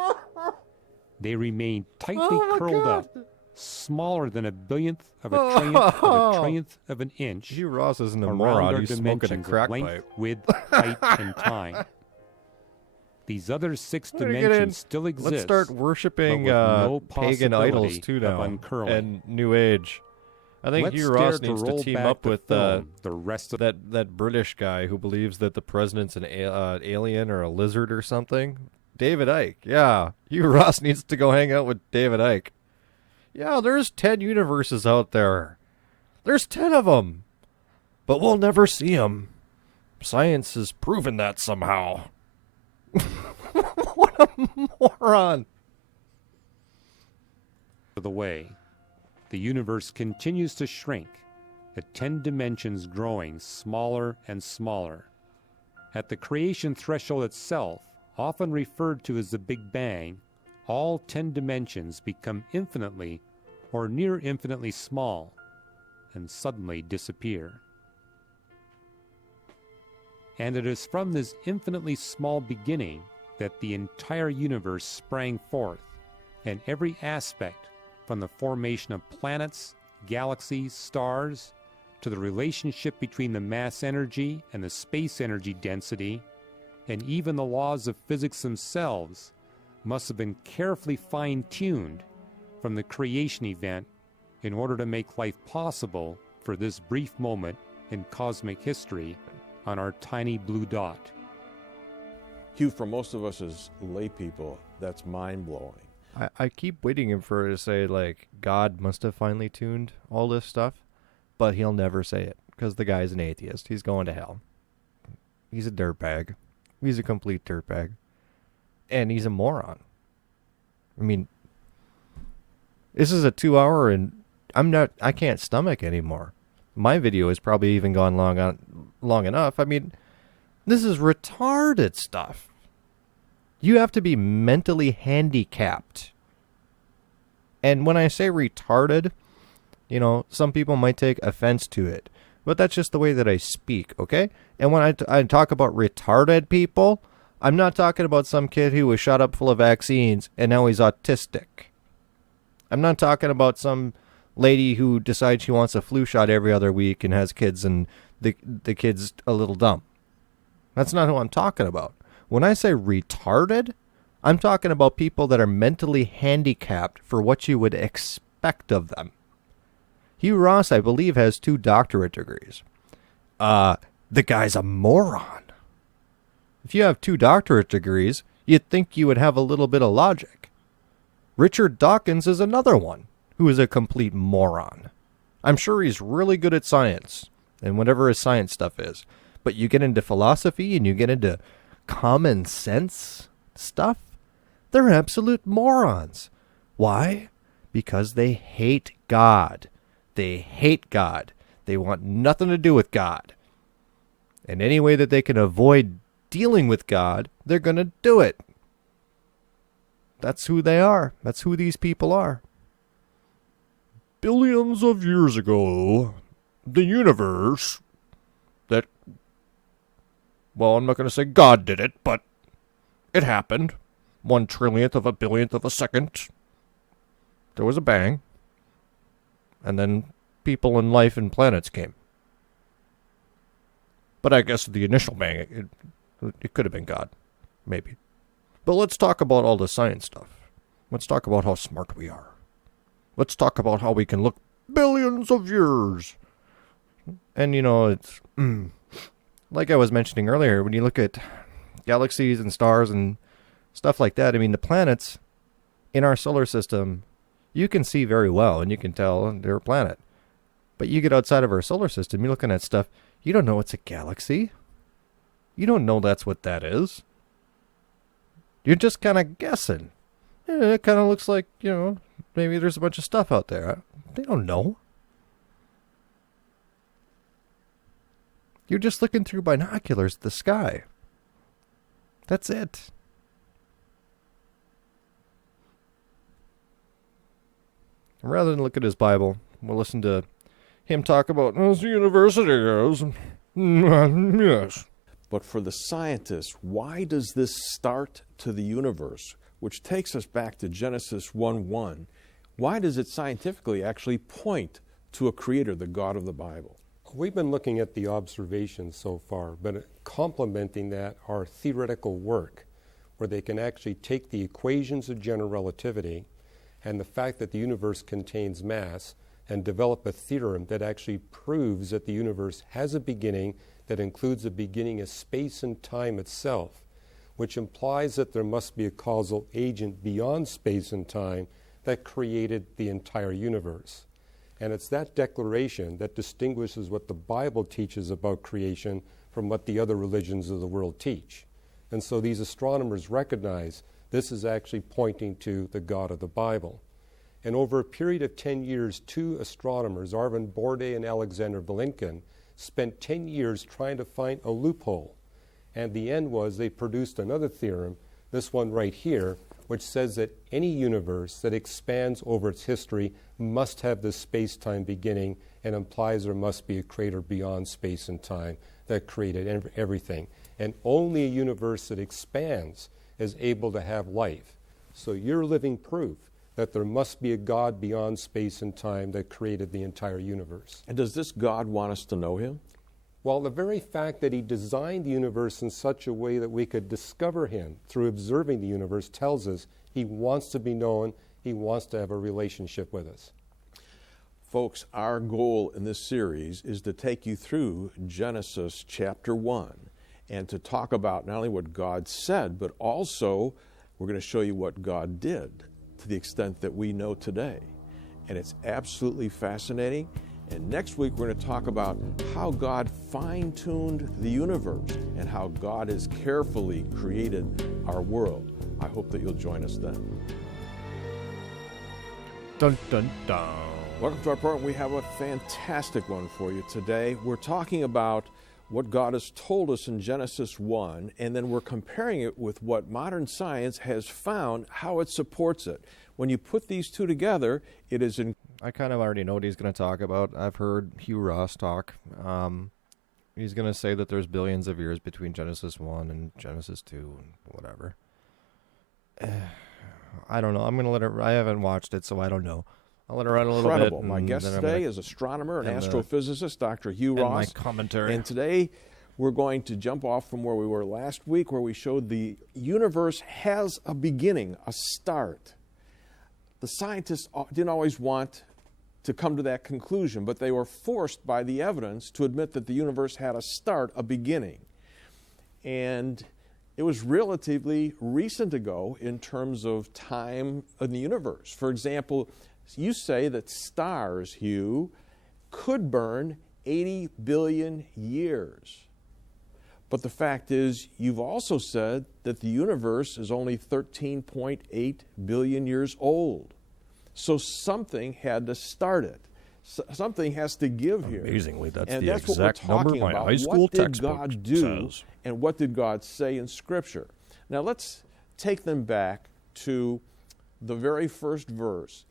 They remain tightly curled up, smaller than a billionth of a trillionth of an inch. Hugh Ross isn't a around moron. our He's smoking a dimensions crack of length, pipe. width, height, and time. These other 6 dimensions still exist. Let's start worshiping no pagan idols too now, uncurling. and New Age. I think Hugh Ross needs to team up with the rest of that British guy who believes that the president's an alien or a lizard or something. David Icke. Yeah, Hugh Ross needs to go hang out with David Icke. Yeah, there's 10 universes out there. There's 10 of them. But we'll never see them. Science has proven that somehow. What a moron. the way. The universe continues to shrink, the 10 dimensions growing smaller and smaller. At the creation threshold itself, often referred to as the Big Bang, all 10 dimensions become infinitely or near infinitely small and suddenly disappear. And it is from this infinitely small beginning that the entire universe sprang forth, and every aspect, from the formation of planets, galaxies, stars, to the relationship between the mass energy and the space energy density, and even the laws of physics themselves must have been carefully fine-tuned from the creation event in order to make life possible for this brief moment in cosmic history on our tiny blue dot. Hugh, for most of us as lay people, that's mind-blowing. I keep waiting for her to say, like, God must have finely tuned all this stuff, but he'll never say it because the guy's an atheist. He's going to hell. He's a dirtbag. He's a complete dirtbag. And he's a moron. I mean, this is a 2 hour and I can't stomach anymore. My video has probably even gone long enough. I mean, this is retarded stuff. You have to be mentally handicapped. And when I say retarded, you know, some people might take offense to it. But that's just the way that I speak, okay? And when I talk about retarded people, I'm not talking about some kid who was shot up full of vaccines and now he's autistic. I'm not talking about some lady who decides she wants a flu shot every other week and has kids and the kid's a little dumb. That's not who I'm talking about. When I say retarded, I'm talking about people that are mentally handicapped for what you would expect of them. Hugh Ross, I believe, has 2 doctorate degrees. The guy's a moron. If you have 2 doctorate degrees, you'd think you would have a little bit of logic. Richard Dawkins is another one who is a complete moron. I'm sure he's really good at science and whatever his science stuff is. But you get into philosophy and you get into common sense stuff, they're absolute morons. Why? Because they hate God. They hate God. They want nothing to do with God. And any way that they can avoid dealing with God, they're going to do it. That's who they are. That's who these people are. Billions of years ago, the universe that, well, I'm not going to say God did it, but it happened. 1/trillionth of a billionth of a second. There was a bang. And then people and life and planets came. But I guess the initial bang, it could have been God. Maybe. But let's talk about all the science stuff. Let's talk about how smart we are. Let's talk about how we can look billions of years. And, you know, it's like I was mentioning earlier, when you look at galaxies and stars and stuff like that, I mean, the planets in our solar system, you can see very well, and you can tell they're a planet. But you get outside of our solar system, you're looking at stuff, you don't know it's a galaxy. You don't know that's what that is. You're just kind of guessing. Yeah, it kind of looks like, you know, maybe there's a bunch of stuff out there. They don't know. You're just looking through binoculars at the sky. That's it. And rather than look at his Bible, we'll listen to him talk about, as the university goes. Yes. But for the scientists, why does this start to the universe, which takes us back to Genesis 1:1? Why does it scientifically actually point to a creator, the God of the Bible? We've been looking at the observations so far, but complementing that are theoretical work, where they can actually take the equations of general relativity and the fact that the universe contains mass and develop a theorem that actually proves that the universe has a beginning that includes a beginning of space and time itself, which implies that there must be a causal agent beyond space and time that created the entire universe. And it's that declaration that distinguishes what the Bible teaches about creation from what the other religions of the world teach. And so these astronomers recognize this is actually pointing to the God of the Bible. And over a period of 10 years, 2 astronomers, Arvind Borde and Alexander Vilenkin, spent 10 years trying to find a loophole. And the end was they produced another theorem, this one right here, which says that any universe that expands over its history must have this space-time beginning and implies there must be a creator beyond space and time that created everything. And only a universe that expands is able to have life. So you're living proof that there must be a God beyond space and time that created the entire universe. And does this God want us to know him? Well, the very fact that he designed the universe in such a way that we could discover him through observing the universe tells us he wants to be known, he wants to have a relationship with us. Folks, our goal in this series is to take you through Genesis chapter 1 and to talk about not only what God said, but also we're going to show you what God did to the extent that we know today. And it's absolutely fascinating. And next week we're going to talk about how God fine-tuned the universe and how God has carefully created our world. I hope that you'll join us then. Dun, dun, dun. Welcome to our program. We have a fantastic one for you today. We're talking about what God has told us in Genesis 1, and then we're comparing it with what modern science has found, how it supports it. When you put these two together, it is I kind of already know what he's going to talk about. I've heard Hugh Ross talk. He's going to say that there's billions of years between Genesis 1 and Genesis 2 and whatever. I don't know. I'm going to let it... I haven't watched it, so I don't know. I'll let it run a little incredible. bit. My guest today is astronomer and astrophysicist, Dr. Hugh Ross. My commentary. And today we're going to jump off from where we were last week, where we showed the universe has a beginning, a start. The scientists didn't always want to come to that conclusion, but they were forced by the evidence to admit that the universe had a start, a beginning. And it was relatively recent ago in terms of time in the universe. For example, you say that stars, Hugh, could burn 80 billion years. But the fact is, you've also said that the universe is only 13.8 billion years old. So something had to start it. Something has to give here. Amazingly, that's and the that's exact what we're number talking my about. high school what did textbook God do, says. and what did God say in Scripture? Now let's take them back to the very first verse.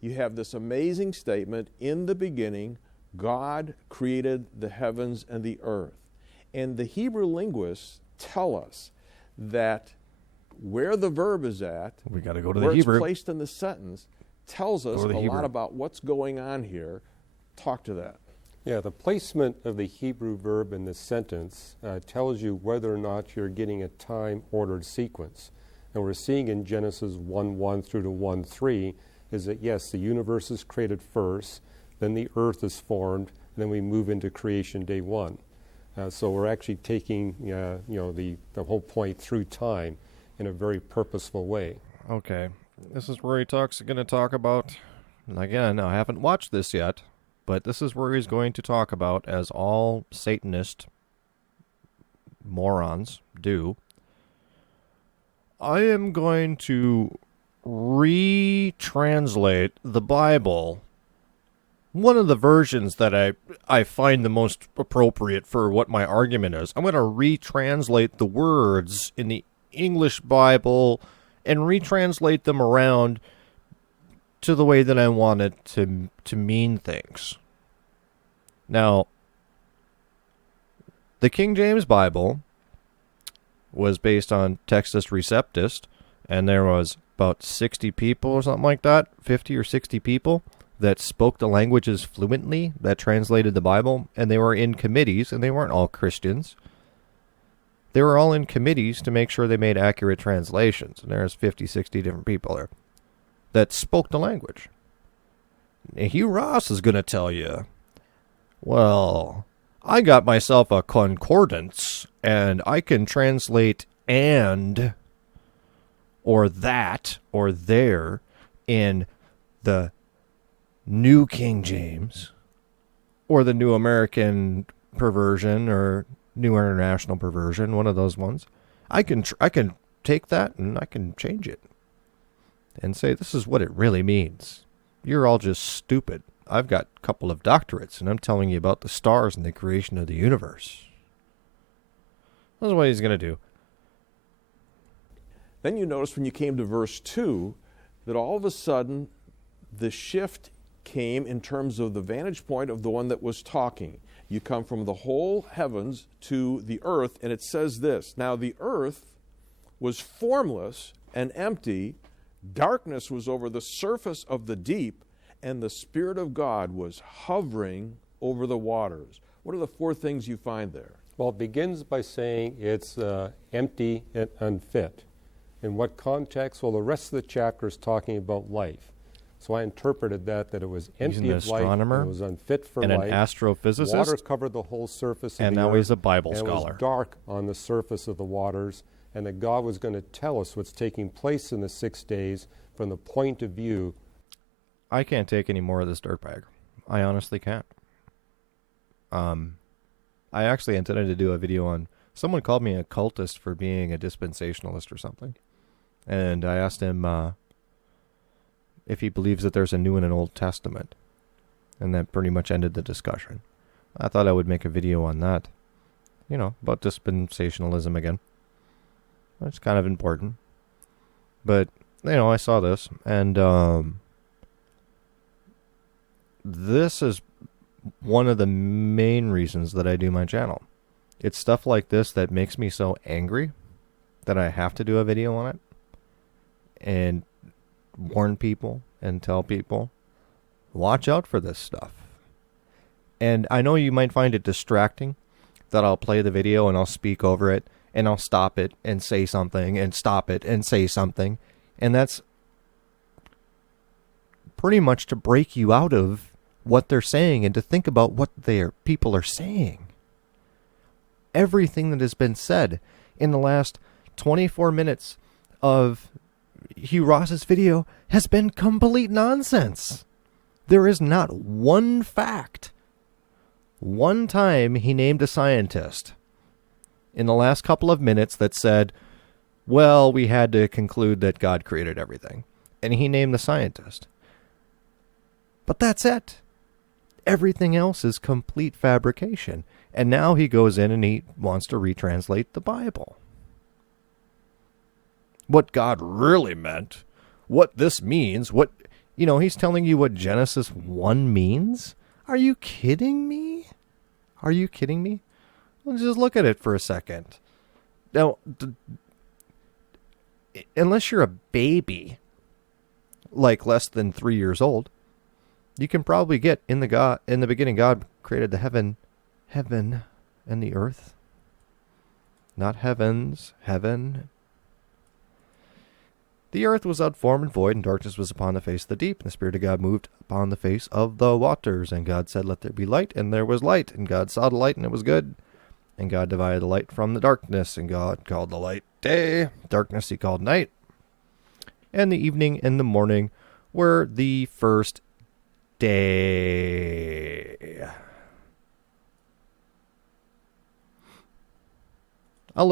You have this amazing statement, in the beginning, God created the heavens and the earth. And the Hebrew linguists tell us that where the verb is at, We got to go to where the it's Hebrew. placed in the sentence, tells us Go to a the Hebrew. lot about what's going on here. Talk to that. Yeah, the placement of the Hebrew verb in the sentence tells you whether or not you're getting a time-ordered sequence. And we're seeing in Genesis 1:1 through to 1:3 is that, yes, the universe is created first, then the earth is formed, and then we move into creation day 1. So we're actually taking the whole point through time in a very purposeful way. Okay. This is where going to talk about, and again, I haven't watched this yet, but this is where he's going to talk about, as all Satanist morons do, I am going to retranslate the Bible, one of the versions that I find the most appropriate for what my argument is. I'm going to retranslate the words in the English Bible and retranslate them around to the way that I want it to mean things. Now, the King James Bible was based on Textus Receptus, and there was about 60 people or something like that, 50 or 60 people that spoke the languages fluently, that translated the Bible, and they were in committees, and they weren't all Christians. They were all in committees to make sure they made accurate translations, and there's 50, 60 different people there that spoke the language. And Hugh Ross is going to tell you, well, I got myself a concordance, and I can translate and, or that, or there, in the New King James, or the New American Perversion, or New International Perversion, one of those ones. I can take that and I can change it and say this is what it really means. You're all just stupid. I've got a couple of doctorates, and I'm telling you about the stars and the creation of the universe. That's what he's going to do. Then you notice when you came to verse 2 that all of a sudden the shift came in terms of the vantage point of the one that was talking. You come from the whole heavens to the earth, and it says this, now the earth was formless and empty, Darkness was over the surface of the deep, and the Spirit of God was hovering over the waters. What are the four things you find there? Well, it begins by saying it's empty and unfit. In what context? Well, the rest of the chapter is talking about life. So I interpreted that it was empty of life, and it was unfit for and life. an astrophysicist. Water covered the whole surface of and the now earth, he's a Bible and scholar. It was dark on the surface of the waters, and that God was going to tell us what's taking place in the 6 days from the point of view. I can't take any more of this dirtbag. I honestly can't. I actually intended to do a video on, someone called me a cultist for being a dispensationalist or something. And I asked him if he believes that there's a New and an Old Testament. And that pretty much ended the discussion. I thought I would make a video on that. You know, about dispensationalism again. That's kind of important. But, you know, I saw this, and this is one of the main reasons that I do my channel. It's stuff like this that makes me so angry that I have to do a video on it and warn people and tell people, watch out for this stuff. And I know you might find it distracting that I'll play the video and I'll speak over it and I'll stop it and say something and stop it and say something. And that's pretty much to break you out of what they're saying and to think about what people are saying. Everything that has been said in the last 24 minutes of Hugh Ross's video has been complete nonsense. There is not one fact. One time he named a scientist in the last couple of minutes that said, well, we had to conclude that God created everything. And he named the scientist. But that's it. Everything else is complete fabrication. And now he goes in and he wants to retranslate the Bible. What God really meant, what this means, he's telling you what Genesis 1 means? Are you kidding me? Are you kidding me? Well, just look at it for a second. Now, unless you're a baby, like less than 3 years old, you can probably get in the beginning God created the heaven and the earth. Not heavens, heaven. The earth was without form and void, and darkness was upon the face of the deep, and the Spirit of God moved upon the face of the waters. And God said, let there be light, and there was light. And God saw the light, and it was good. And God divided the light from the darkness, and God called the light day, darkness he called night. And the evening and the morning were the first day. I'm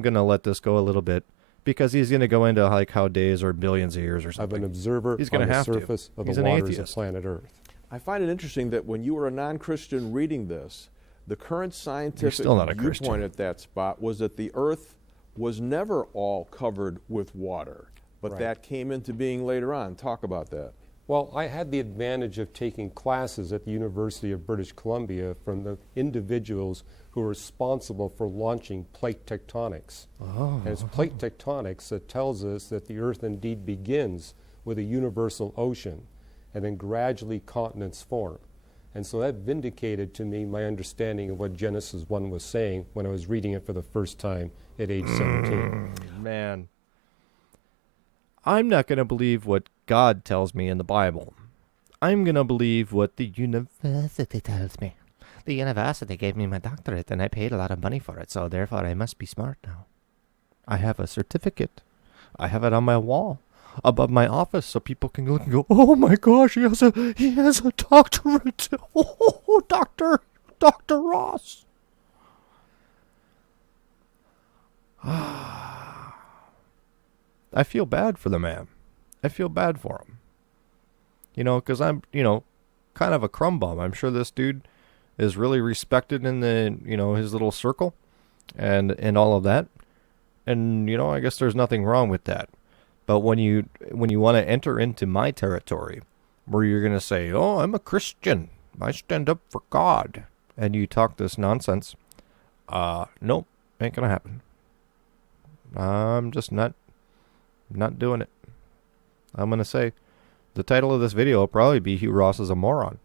going to let this go a little bit because he's going to go into like how days are billions of years or something. Of an observer he's on gonna the have surface to. of He's the an waters atheist. of planet Earth. I find it interesting that when you were a non-Christian reading this, the current scientific still not a viewpoint Christian. at that spot was that the earth was never all covered with water, but Right. that came into being later on. Talk about that. Well, I had the advantage of taking classes at the University of British Columbia from the individuals who are responsible for launching plate tectonics. And it's plate tectonics that tells us that the Earth indeed begins with a universal ocean, and then gradually continents form. And so that vindicated to me my understanding of what Genesis 1 was saying when I was reading it for the first time at age 17. Man. I'm not going to believe what God tells me in the Bible. I'm going to believe what the university tells me. The university gave me my doctorate, and I paid a lot of money for it, so therefore I must be smart now. I have a certificate. I have it on my wall above my office so people can look and go, oh my gosh, he has a doctorate. Oh, Dr. Ross. I feel bad for the man. I feel bad for him. Because I'm, kind of a crumb bum. I'm sure this dude is really respected in the, his little circle and all of that. And, I guess there's nothing wrong with that. But when you want to enter into my territory where you're going to say, oh, I'm a Christian, I stand up for God, and you talk this nonsense, nope, ain't going to happen. I'm just not doing it. I'm going to say the title of this video will probably be Hugh Ross is a Moron.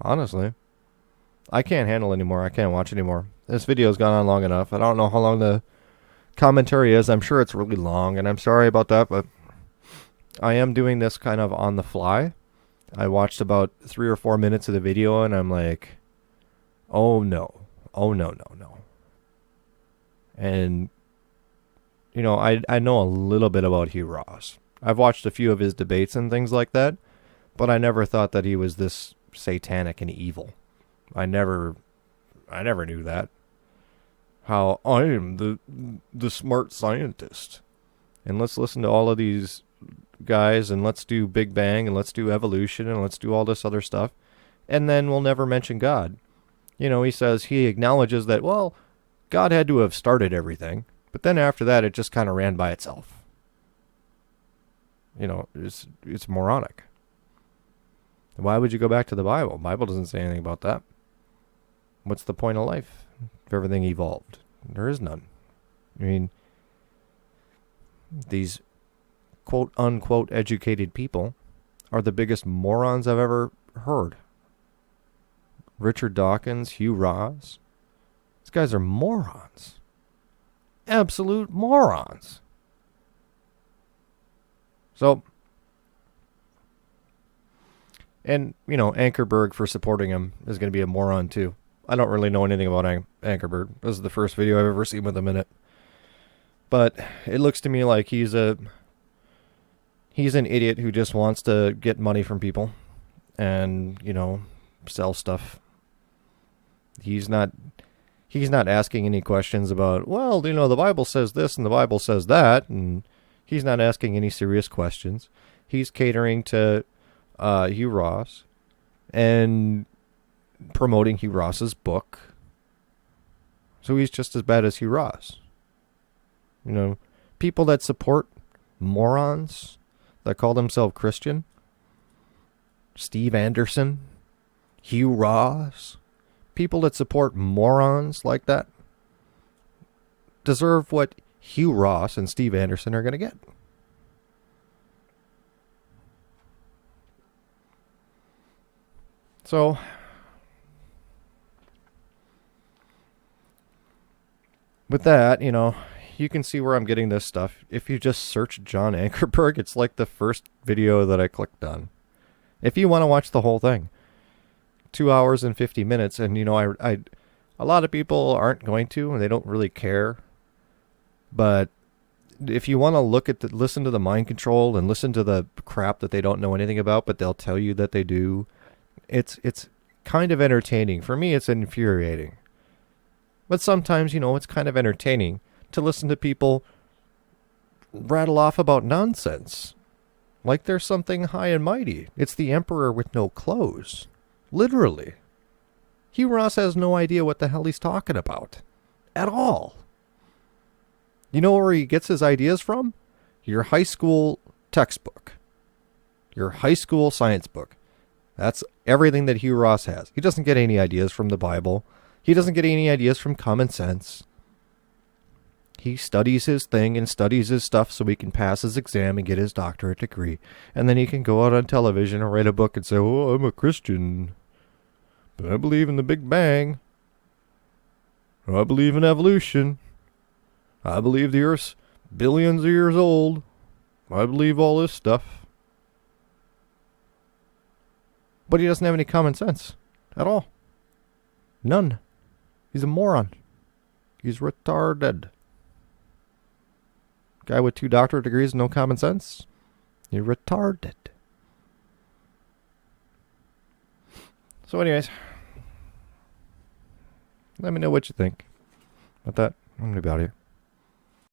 Honestly. I can't handle anymore. I can't watch anymore. This video's gone on long enough. I don't know how long the commentary is. I'm sure it's really long, and I'm sorry about that, but I am doing this kind of on the fly. I watched about 3 or 4 minutes of the video, and I'm like, oh no. Oh no, no, no. And, you know, I know a little bit about Hugh Ross. I've watched a few of his debates and things like that, but I never thought that he was this satanic and evil. I never knew that. How I am the smart scientist. And let's listen to all of these guys, and let's do Big Bang, and let's do evolution, and let's do all this other stuff. And then we'll never mention God. You know, he says, he acknowledges that, well, God had to have started everything, but then after that it just kind of ran by itself. You know, it's moronic. Why would you go back to the Bible? The Bible doesn't say anything about that. What's the point of life if everything evolved? There is none. I mean, these quote-unquote educated people are the biggest morons I've ever heard. Richard Dawkins, Hugh Ross. These guys are morons. Absolute morons. So, and, you know, Ankerberg for supporting him is going to be a moron too. I don't really know anything about Ankerberg. This is the first video I've ever seen with him in it. But it looks to me like he's an idiot who just wants to get money from people and, you know, sell stuff. He's not asking any questions about, well, you know, the Bible says this and the Bible says that, and he's not asking any serious questions. He's catering to Hugh Ross and promoting Hugh Ross's book. So he's just as bad as Hugh Ross. You know, people that support morons that call themselves Christian, Steve Anderson, Hugh Ross, people that support morons like that deserve what Hugh Ross and Steve Anderson are going to get. So, with that, you know, you can see where I'm getting this stuff. If you just search John Ankerberg, it's like the first video that I clicked on. If you want to watch the whole thing, 2 hours and 50 minutes, and, you know, I a lot of people aren't going to, and they don't really care. But if you want to listen to the mind control and listen to the crap that they don't know anything about, but they'll tell you that they do, it's kind of entertaining. For me, it's infuriating. But sometimes, you know, it's kind of entertaining to listen to people rattle off about nonsense. Like there's something high and mighty. It's the emperor with no clothes. Literally. Hugh Ross has no idea what the hell he's talking about. At all. You know where he gets his ideas from? Your high school textbook. Your high school science book. That's everything that Hugh Ross has. He doesn't get any ideas from the Bible. He doesn't get any ideas from common sense. He studies his thing and studies his stuff so he can pass his exam and get his doctorate degree. And then he can go out on television and write a book and say, oh, I'm a Christian, but I believe in the Big Bang. I believe in evolution. I believe the Earth's billions of years old. I believe all this stuff. But he doesn't have any common sense at all. None. He's a moron. He's retarded. Guy with 2 doctorate degrees, no common sense. You're retarded. So anyways, let me know what you think. With that, I'm going to be out of here.